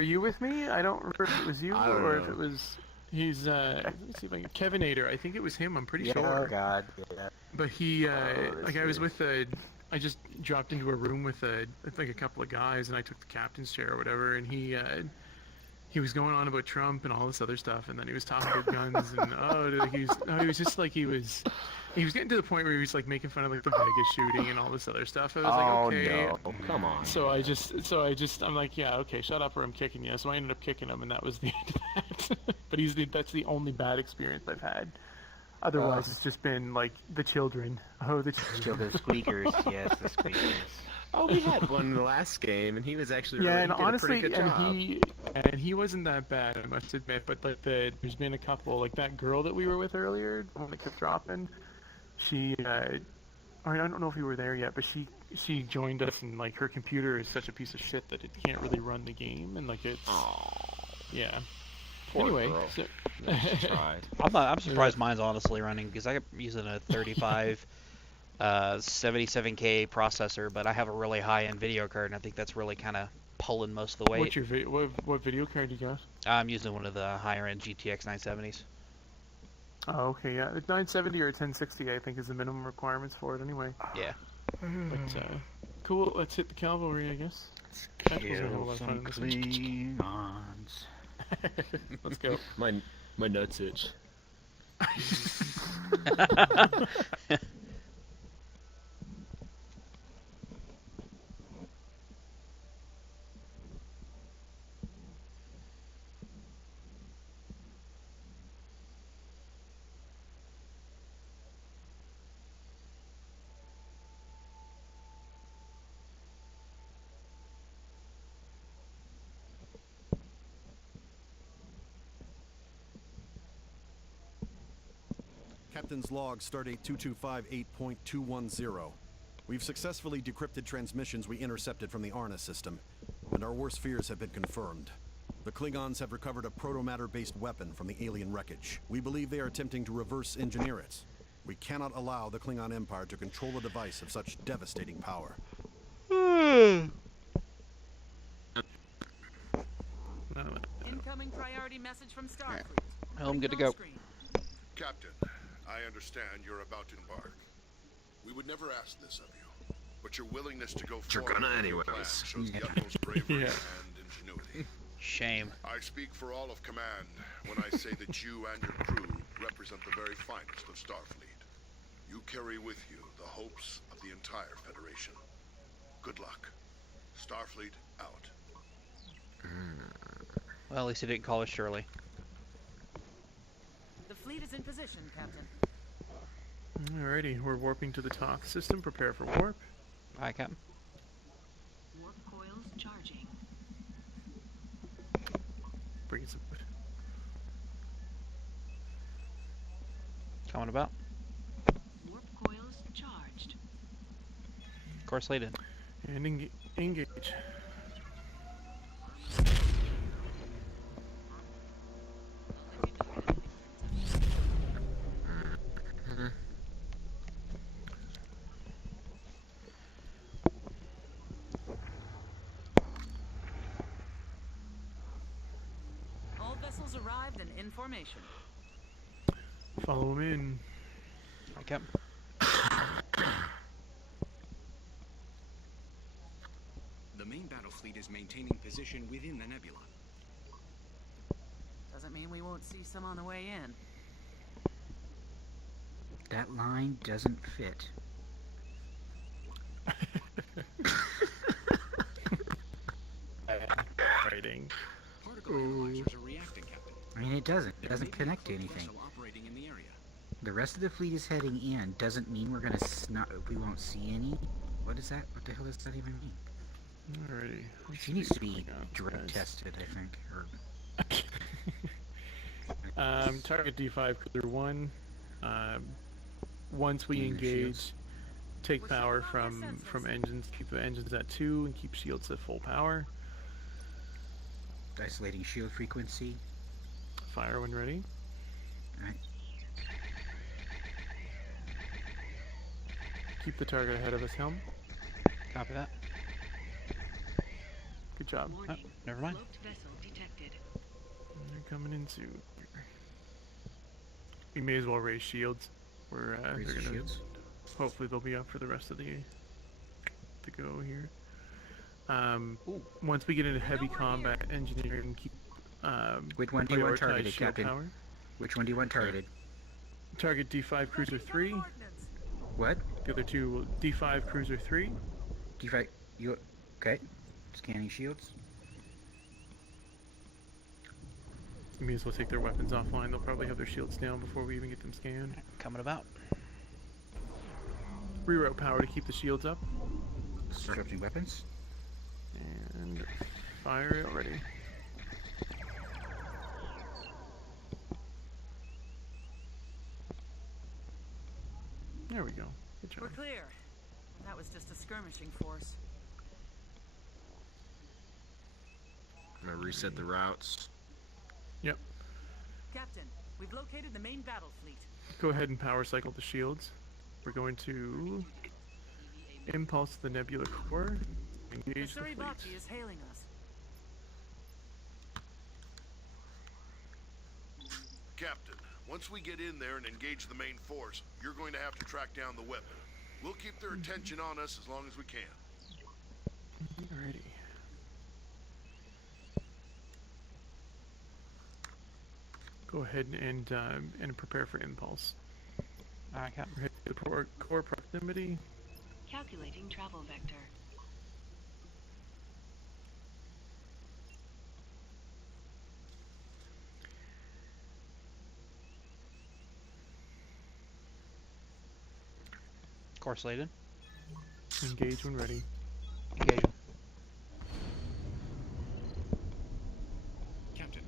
you with me? I don't remember if it was you or if it was. He's let's see if I can. Kevinator. I think it was him. I'm pretty sure. Oh God. Yeah. But he I was with I just dropped into a room with a couple of guys, and I took the captain's chair or whatever, and he was going on about Trump and all this other stuff, and then he was talking about guns, and he was just like he was getting to the point where he was like making fun of like the Vegas shooting and all this other stuff. I was like, okay, no, come on. So I'm like, yeah, okay, shut up or I'm kicking you. So I ended up kicking him, and that was the end of that. But that's the only bad experience I've had. Otherwise, it's just been like the children. Oh, the children. The squeakers, yes, the squeakers. Oh, we had one in the last game, and he was actually really, and did honestly, a pretty good job. and he wasn't that bad, I must admit. But like there's been a couple, like that girl that we were with earlier, the one that kept dropping. She, I don't know if you were there yet, but she joined us, and like her computer is such a piece of shit that it can't really run the game, and like it's, yeah. Poor anyway, girl. So, tried. I'm surprised mine's honestly running because I'm using a 35 77K processor, but I have a really high-end video card, and I think that's really kind of pulling most of the weight. What's your what video card you got? I'm using one of the higher-end GTX 970s. Oh, okay, yeah, 970 or 1060, I think, is the minimum requirements for it, anyway. Yeah. But cool. Let's hit the cavalry, I guess. Kill some Klingons. Let's go. My nuts itch. Captain's log, stardate 2258.210. We've successfully decrypted transmissions we intercepted from the Arna system, and our worst fears have been confirmed. The Klingons have recovered a proto-matter-based weapon from the alien wreckage. We believe they are attempting to reverse engineer it. We cannot allow the Klingon Empire to control a device of such devastating power. Incoming priority message from Starfleet. Well, I'm good to go. Captain, I understand you're about to embark. We would never ask this of you, but your willingness to go You're forward gonna with your anyways. plan shows the utmost bravery Yeah. and ingenuity. Shame. I speak for all of command when I say that you and your crew represent the very finest of Starfleet. You carry with you the hopes of the entire Federation. Good luck. Starfleet out. Well, at least he didn't call us Shirley. The fleet is in position, Captain. Alrighty, we're warping to the TOC system. Prepare for warp. Hi, Captain. Warp coils charging. Bring some. Coming about. Warp coils charged. Course slated. And engage. All vessels arrived and in formation. Follow him in. Hi, Captain. The main battle fleet is maintaining position within the nebula. Doesn't mean we won't see some on the way in. That line doesn't fit. Writing. Particle analyzers are reacting, Captain. I mean, it doesn't. It doesn't connect to anything. Vessel operating in the area. The rest of the fleet is heading in. Doesn't mean we're gonna we won't see any. What is that? What the hell does that even mean? Alrighty. She needs to be drug tested, I think. Or Target D5 clear 1. Once we Your engage, shields. take power from engines. Keep the engines at 2 and keep shields at full power. Isolating shield frequency. Fire when ready. Alright. Keep the target ahead of us, Helm. Copy that. Good job. Oh, never mind. Cloaked vessel detected. They're coming in soon. We may as well raise shields. We're Raise they're the gonna, shields. hopefully they'll be up for the rest of the go here. Once we get into heavy combat engineering, keep Which one do you want prioritize targeted, shield Captain? power. Which one do you want targeted? Target D5 Cruiser 3. What? The other two, D5 Cruiser 3. D5. You okay? Scanning shields. We may as well take their weapons offline. They'll probably have their shields down before we even get them scanned. Coming about. Reroute power to keep the shields up. Disrupting weapons. And fire it already. There we go. Good job. We're clear. That was just a skirmishing force. I'm gonna reset the routes. Yep. Captain, we've located the main battle fleet. Go ahead and power cycle the shields. We're going to impulse the nebula core. Engage the fleet. Suribachi is hailing us. Captain, once we get in there and engage the main force, you're going to have to track down the weapon. We'll keep their attention on us as long as we can. Alrighty. Go ahead and prepare for impulse. Alright, Cap. Hit the core proximity. Calculating travel vector. Core slated. Engage when ready. Engage. Captain,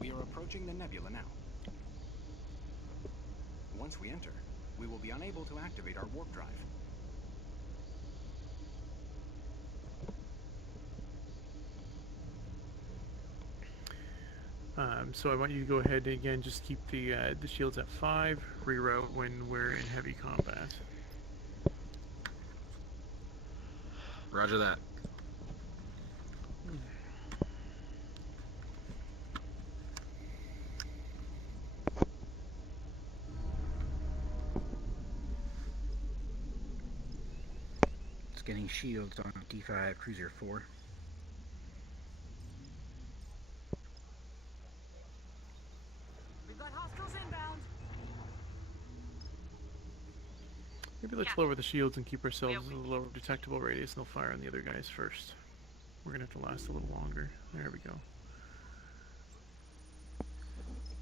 we are approaching the nebula now. Once we enter, we will be unable to activate our warp drive. So I want you to go ahead and again just keep the shields at 5. Reroute when we're in heavy combat. Roger that. Getting shields on D5 Cruiser 4. We've got hostiles inbound. Maybe let's lower the shields and keep ourselves at a lower detectable radius, and they'll fire on the other guys first. We're gonna have to last a little longer. There we go.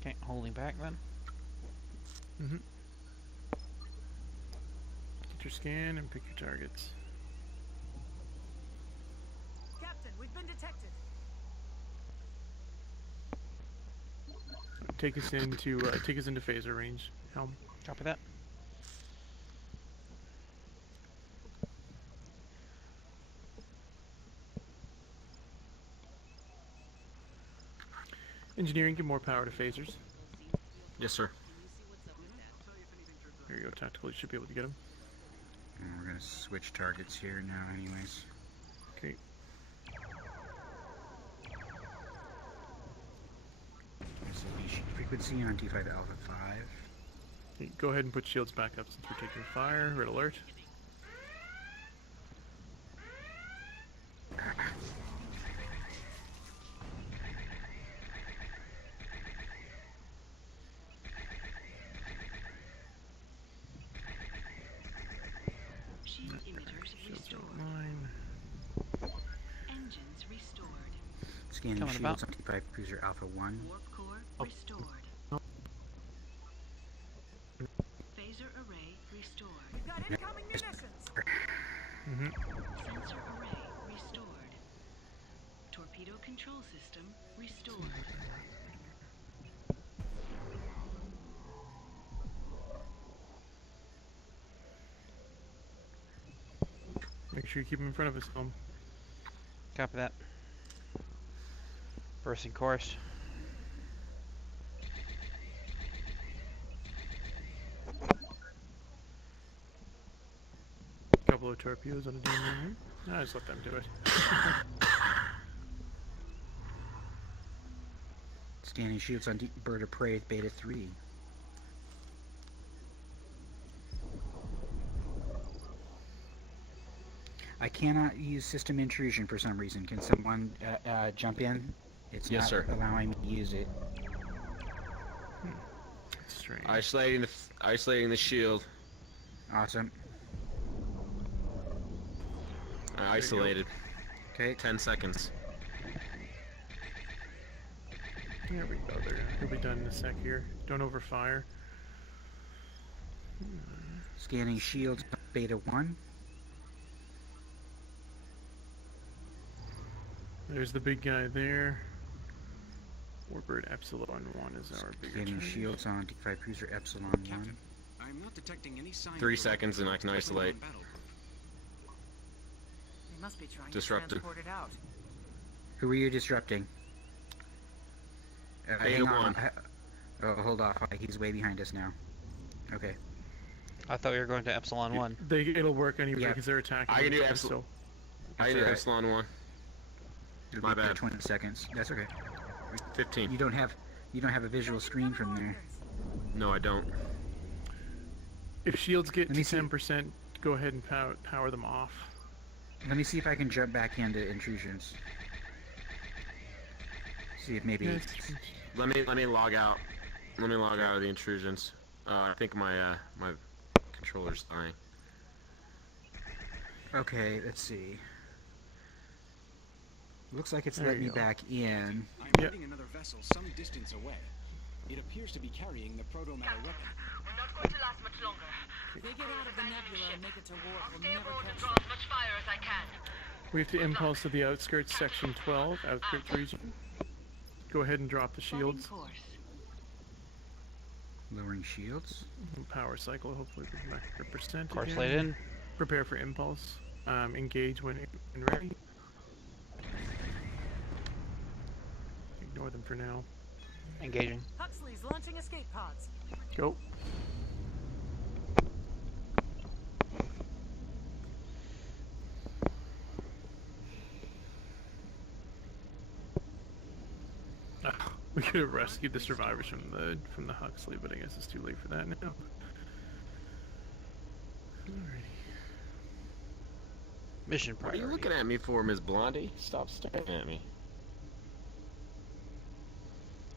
Okay, holding back then. Mm-hmm. Get your scan and pick your targets. Captain, we've been detected. Take us into phaser range. Helm. Copy that. Engineering, give more power to phasers. Yes, sir. There you go, tactical. You should be able to get them. And we're gonna switch targets here now, anyways. Okay. Frequency on D5 Alpha 5. Okay, go ahead and put shields back up since we're taking fire. Red alert. Shield emitters restored. Engines restored. Scanning Coming shields about. on T5 Cruiser Alpha 1. Warp core restored. Phaser array restored. We've got incoming munitions. Sensor array restored. Torpedo control system restored. Make sure you keep them in front of us, Helm. Copy that. Bursting course. Couple of torpedoes on a demon. I just let them do it. Scanning shields on Bird of Prey Beta 3. I cannot use system intrusion for some reason. Can someone jump in? It's Yes, not sir. allowing me to use it. Strange. Isolating the shield. Awesome. Isolated. Okay. 10 seconds. There we go. There, he'll be done in a sec here. Don't overfire. Scanning shields, Beta 1. There's the big guy there. Warbird Epsilon 1 is our bigger Scanning target. shields on D5 Cruiser Epsilon 1. I'm not detecting any signs 3 seconds and I can isolate. They must be trying Disrupted. to transport it out. Who are you disrupting? Beta Hang on. 1. Oh, hold off. He's way behind us now. Okay. I thought we were going to Epsilon 1. It'll work anyway Yeah. because they're attacking. I can do each other, Epsilon. so- I can do alright. Epsilon 1. It'll My be for bad. 20 seconds. That's okay. 15. You don't have a visual screen from there. No, I don't. If shields get Let to me see. 10%, go ahead and power them off. Let me see if I can jump back into intrusions. See if maybe. Yes. Let me log out. Let me log out of the intrusions. I think my my controller's dying. Okay, let's see. Looks like it's There let you me go. back in. I'm Yep. reading another vessel some distance away. It appears to be carrying the proto-matter weapon. We're not going to last much longer. If they get out of the nebula and make it to warp, I'll we'll stay never aboard and catch draw them. as much fire as I can. We have to impulse to the outskirts, section 12, outskirts region. Go ahead and drop the shields. Lowering shields. Power cycle, hopefully with an extra percent Car again. slate in. Prepare for impulse. Engage when ready. Ignore them for now. Engaging. Huxley's launching escape pods. Go. We could have rescued the survivors from the Huxley, but I guess it's too late for that now. Alrighty. Mission What are priority. you looking at me for, Ms. Blondie? Stop staring at me.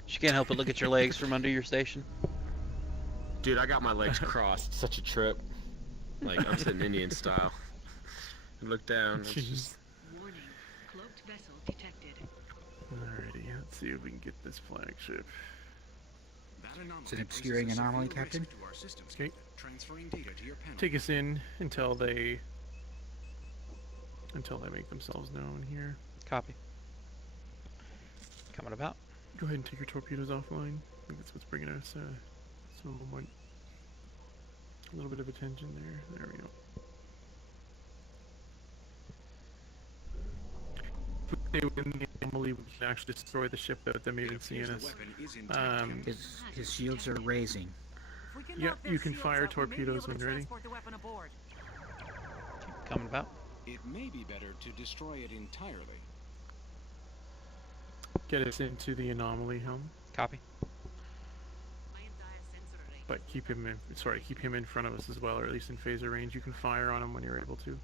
She can't help but look at your legs from under your station. Dude, I got my legs crossed. Such a trip. Like, I'm sitting Indian style. I look down. It's just... Warning. Cloaked vessel detected. Alrighty, let's see if we can get this flagship. It's an obscuring anomaly, Captain. Okay. Transferring data to your panel. Take us in until they make themselves known here. Copy. Coming about. Go ahead and take your torpedoes offline. I think that's what's bringing us some moment. A little bit of attention there. There we go. If we stay within the anomaly, we can actually destroy the ship without them even seeing us. His shields are raising. If we can Yep, knock their you can shields fire out, we may be torpedoes able when to ready. transport the weapon aboard. Coming about. It may be better to destroy it entirely. Get us into the anomaly helm, Copy. but keep him in front of us as well, or at least in phaser range. You can fire on him when you're able to.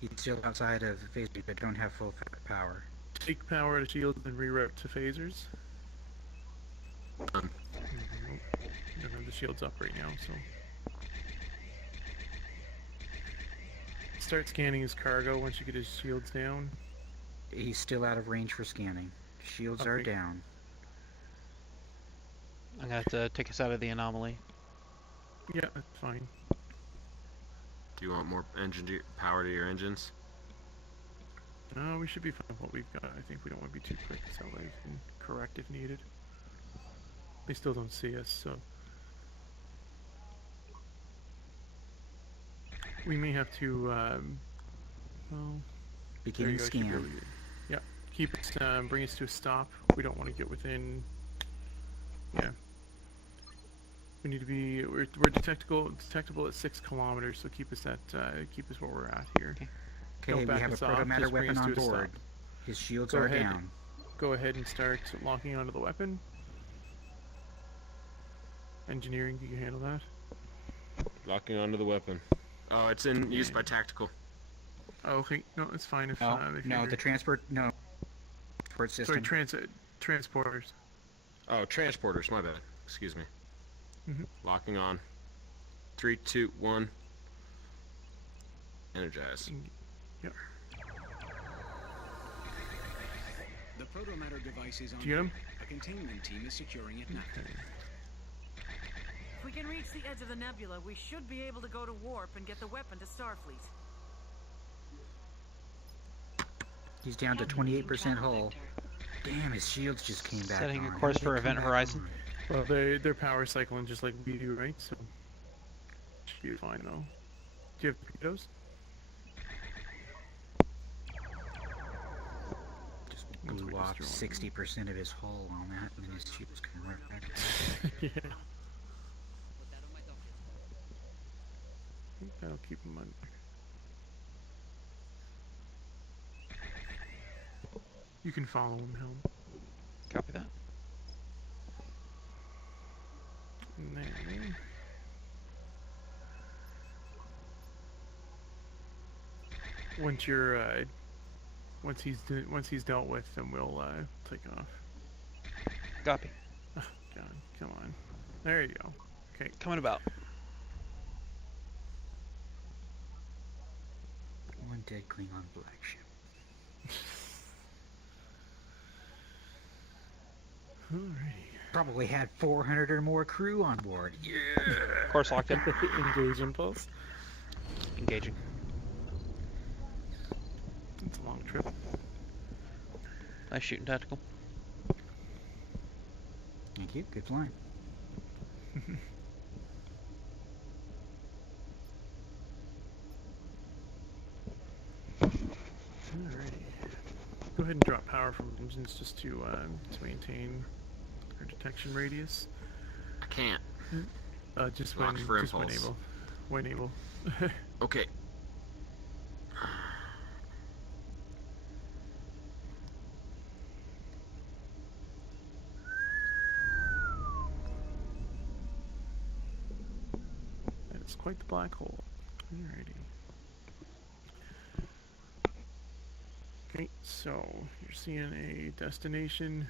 He's still outside of the phase, but don't have full power. Take power to shields and reroute to phasers. Nope. Don't have the shields up right now, so. Start scanning his cargo once you get his shields down. He's still out of range for scanning. Shields are Okay. down. I'm gonna have to take us out of the anomaly. Yeah, that's fine. Do you want more power to your engines? No, we should be fine with what we've got. I think we don't want to be too quick, so they can correct if needed. They still don't see us, so. We may have to, well... there Beginning you go, scan. keep it- Yeah, keep it, bring us to a stop. We don't want to get within... Yeah. We need to be, we're detectable at 6 kilometers, so keep us where we're at here. Okay, Don't we back have a us off, proto-matter just bring weapon us on to a stop. board. His shields Go are ahead. down. Go ahead and start locking onto the weapon. Engineering, you can handle that. Locking onto the weapon. Oh, it's in use by tactical. Oh, okay, no, it's fine if, No, if no, you're... the transport system. Sorry, transporters. Oh, transporters, my bad. Excuse me. Mhm. Locking on. 3, 2, 1. Energize. Yep. The protomatter device is on. Do you get him? A containment team is securing it now. Okay. If we can reach the edge of the nebula, we should be able to go to warp and get the weapon to Starfleet. He's down to 28% hull. Damn, his shields just came back Setting on. a course for Event Horizon. Well, they're power cycling just like we do, right? So should be fine though. Do you have torpedoes? Just blew off 60% of his hull on that, and then his shields came right back. Yeah. I think that'll keep him under. You can follow him, Helm. Copy that. And then once he's dealt with, then we'll take off. Copy. Oh, God, come on. There you go. Okay. Coming about. One dead Klingon black ship. Alrighty. Probably had 400 or more crew on board. Yeah. Course locked in. Engage impulse. Engaging. It's a long trip. Nice shooting tactical. Thank you. Good flying. Alrighty. Go ahead and drop power from engines just to maintain our detection radius. I can't. Just Locked for impulse. able. When able. Okay. It's quite the black hole. Alrighty. Okay, so you're seeing a destination.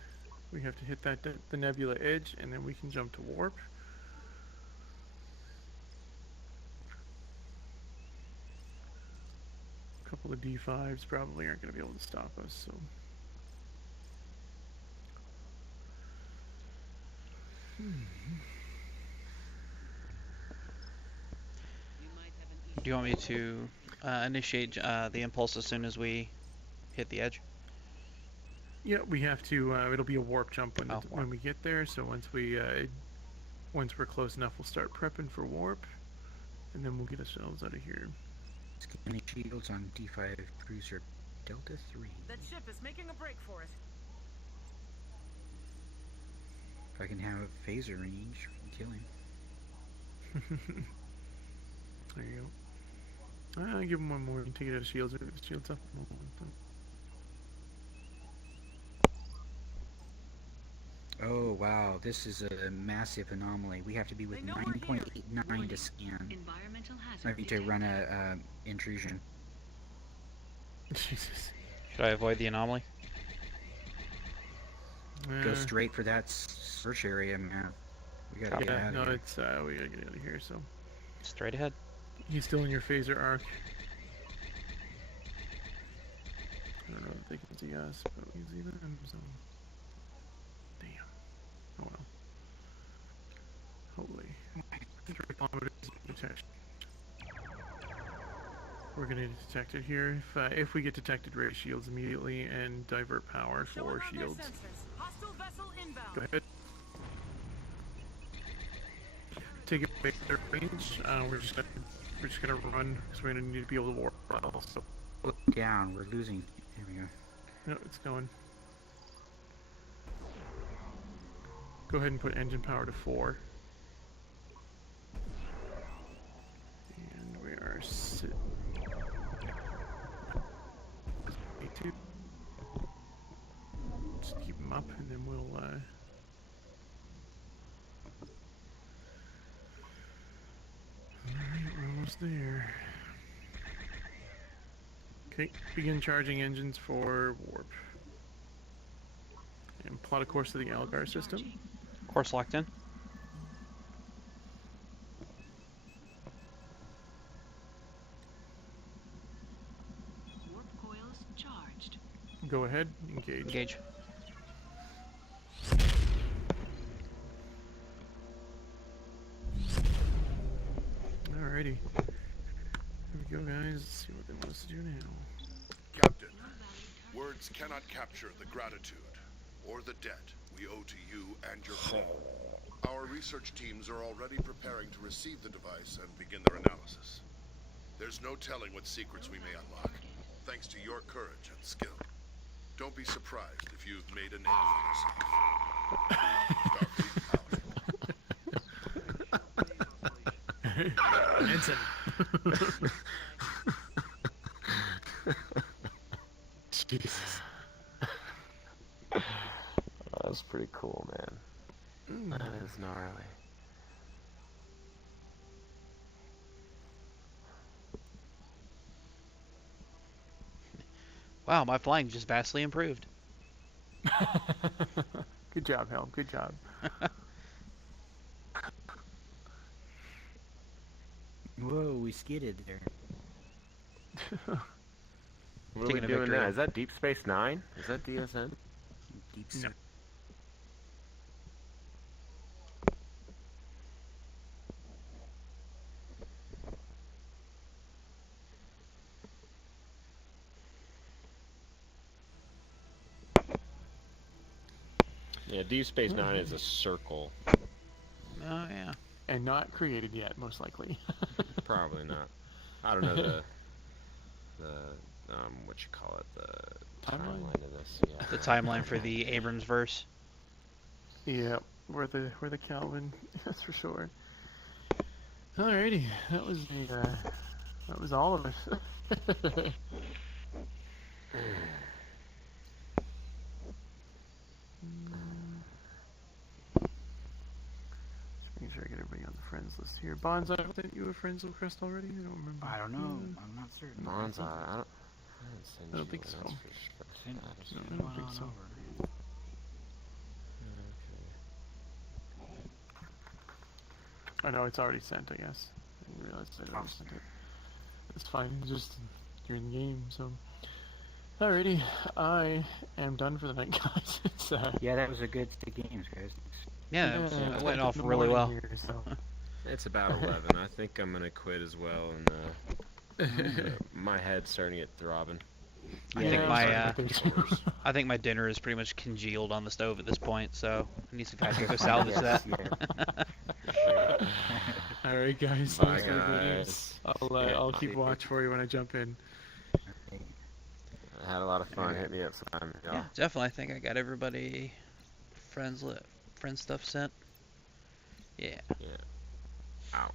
We have to hit that the nebula edge, and then we can jump to warp. A couple of D5s probably aren't going to be able to stop us, so. Do you want me to initiate the impulse as soon as we hit the edge? Yeah, we have to. It'll be a warp jump when warp. when we get there. So once we're close enough, we'll start prepping for warp, and then we'll get ourselves out of here. Scanning shields on D5 cruiser Delta 3. That ship is making a break for it. If I can have phaser range, we can kill him. There you go. I'll give him one more and take it out of shields. Shields up. Oh wow, this is a massive anomaly. We have to be with 9.89 to scan. Environmental hazard Maybe to run a intrusion. Jesus. Should I avoid the anomaly? Go straight for that search area, man. We gotta get out of here. It's we gotta get out of here. So straight ahead. He's still in your phaser arc. I don't know if they can see us, but we can see them. So damn. Oh well. Holy. 3 kilometers of detection. We're gonna detect it here. If we get detected, raise shields immediately and divert power for shields. Go ahead. Take it away their range. We're just gonna run because we're gonna need to be able to warp. So look down. We're losing. Here we go. No, it's going. Go ahead and put engine power to 4. And we are sitting. A2. Just keep them up, and then we'll. Alright, we're almost there. Okay, begin charging engines for warp. And plot a course to the Algar system. Course locked in. Warp coils charged. Go ahead, engage. Engage. Alrighty. Here we go, guys. Let's see what they want us to do now. Captain, words cannot capture the gratitude or the debt we owe to you and your crew. Our research teams are already preparing to receive the device and begin their analysis. There's no telling what secrets we may unlock, thanks to your courage and skill. Don't be surprised if you've made a name for yourself. Ensign. Jesus. That's pretty cool, man. That is gnarly. Wow, my flying just vastly improved. Good job, Helm. Good job. Whoa, we skidded there. What are we doing now? Is that Deep Space Nine? Is that DSN? Deep Space. No. Yeah, Deep Space Nine is a circle. Oh, yeah. And not created yet, most likely. Probably not. I don't know the what you call it, the timeline of this. Yeah. The timeline for the Abrams verse. Yeah, we're the Calvin, that's for sure. Alrighty, that was all of us. Just making sure I get everybody on the friends list here. Bonsai, sent you a friends request already? I don't remember. I don't know. I'm not certain. Bonsai, I don't think so. That's for sure. I don't think so. I know it's already sent, I guess. I didn't realize I already sent it. It's fine, just you're in the game, so. Alrighty, I am done for the night, guys. It's, yeah, that was a good stick games, guys. Yeah, it went off really well. Here, so. It's about 11. I think I'm gonna quit as well, and my head's starting to get throbbing. I think my dinner is pretty much congealed on the stove at this point, so I need to go salvage that. Alright, guys. Bye, guys. I'll keep watch for you when I jump in. I had a lot of fun. Hit me up sometime. Yeah, definitely. I think I got everybody friend stuff sent. Yeah. Yeah. Out.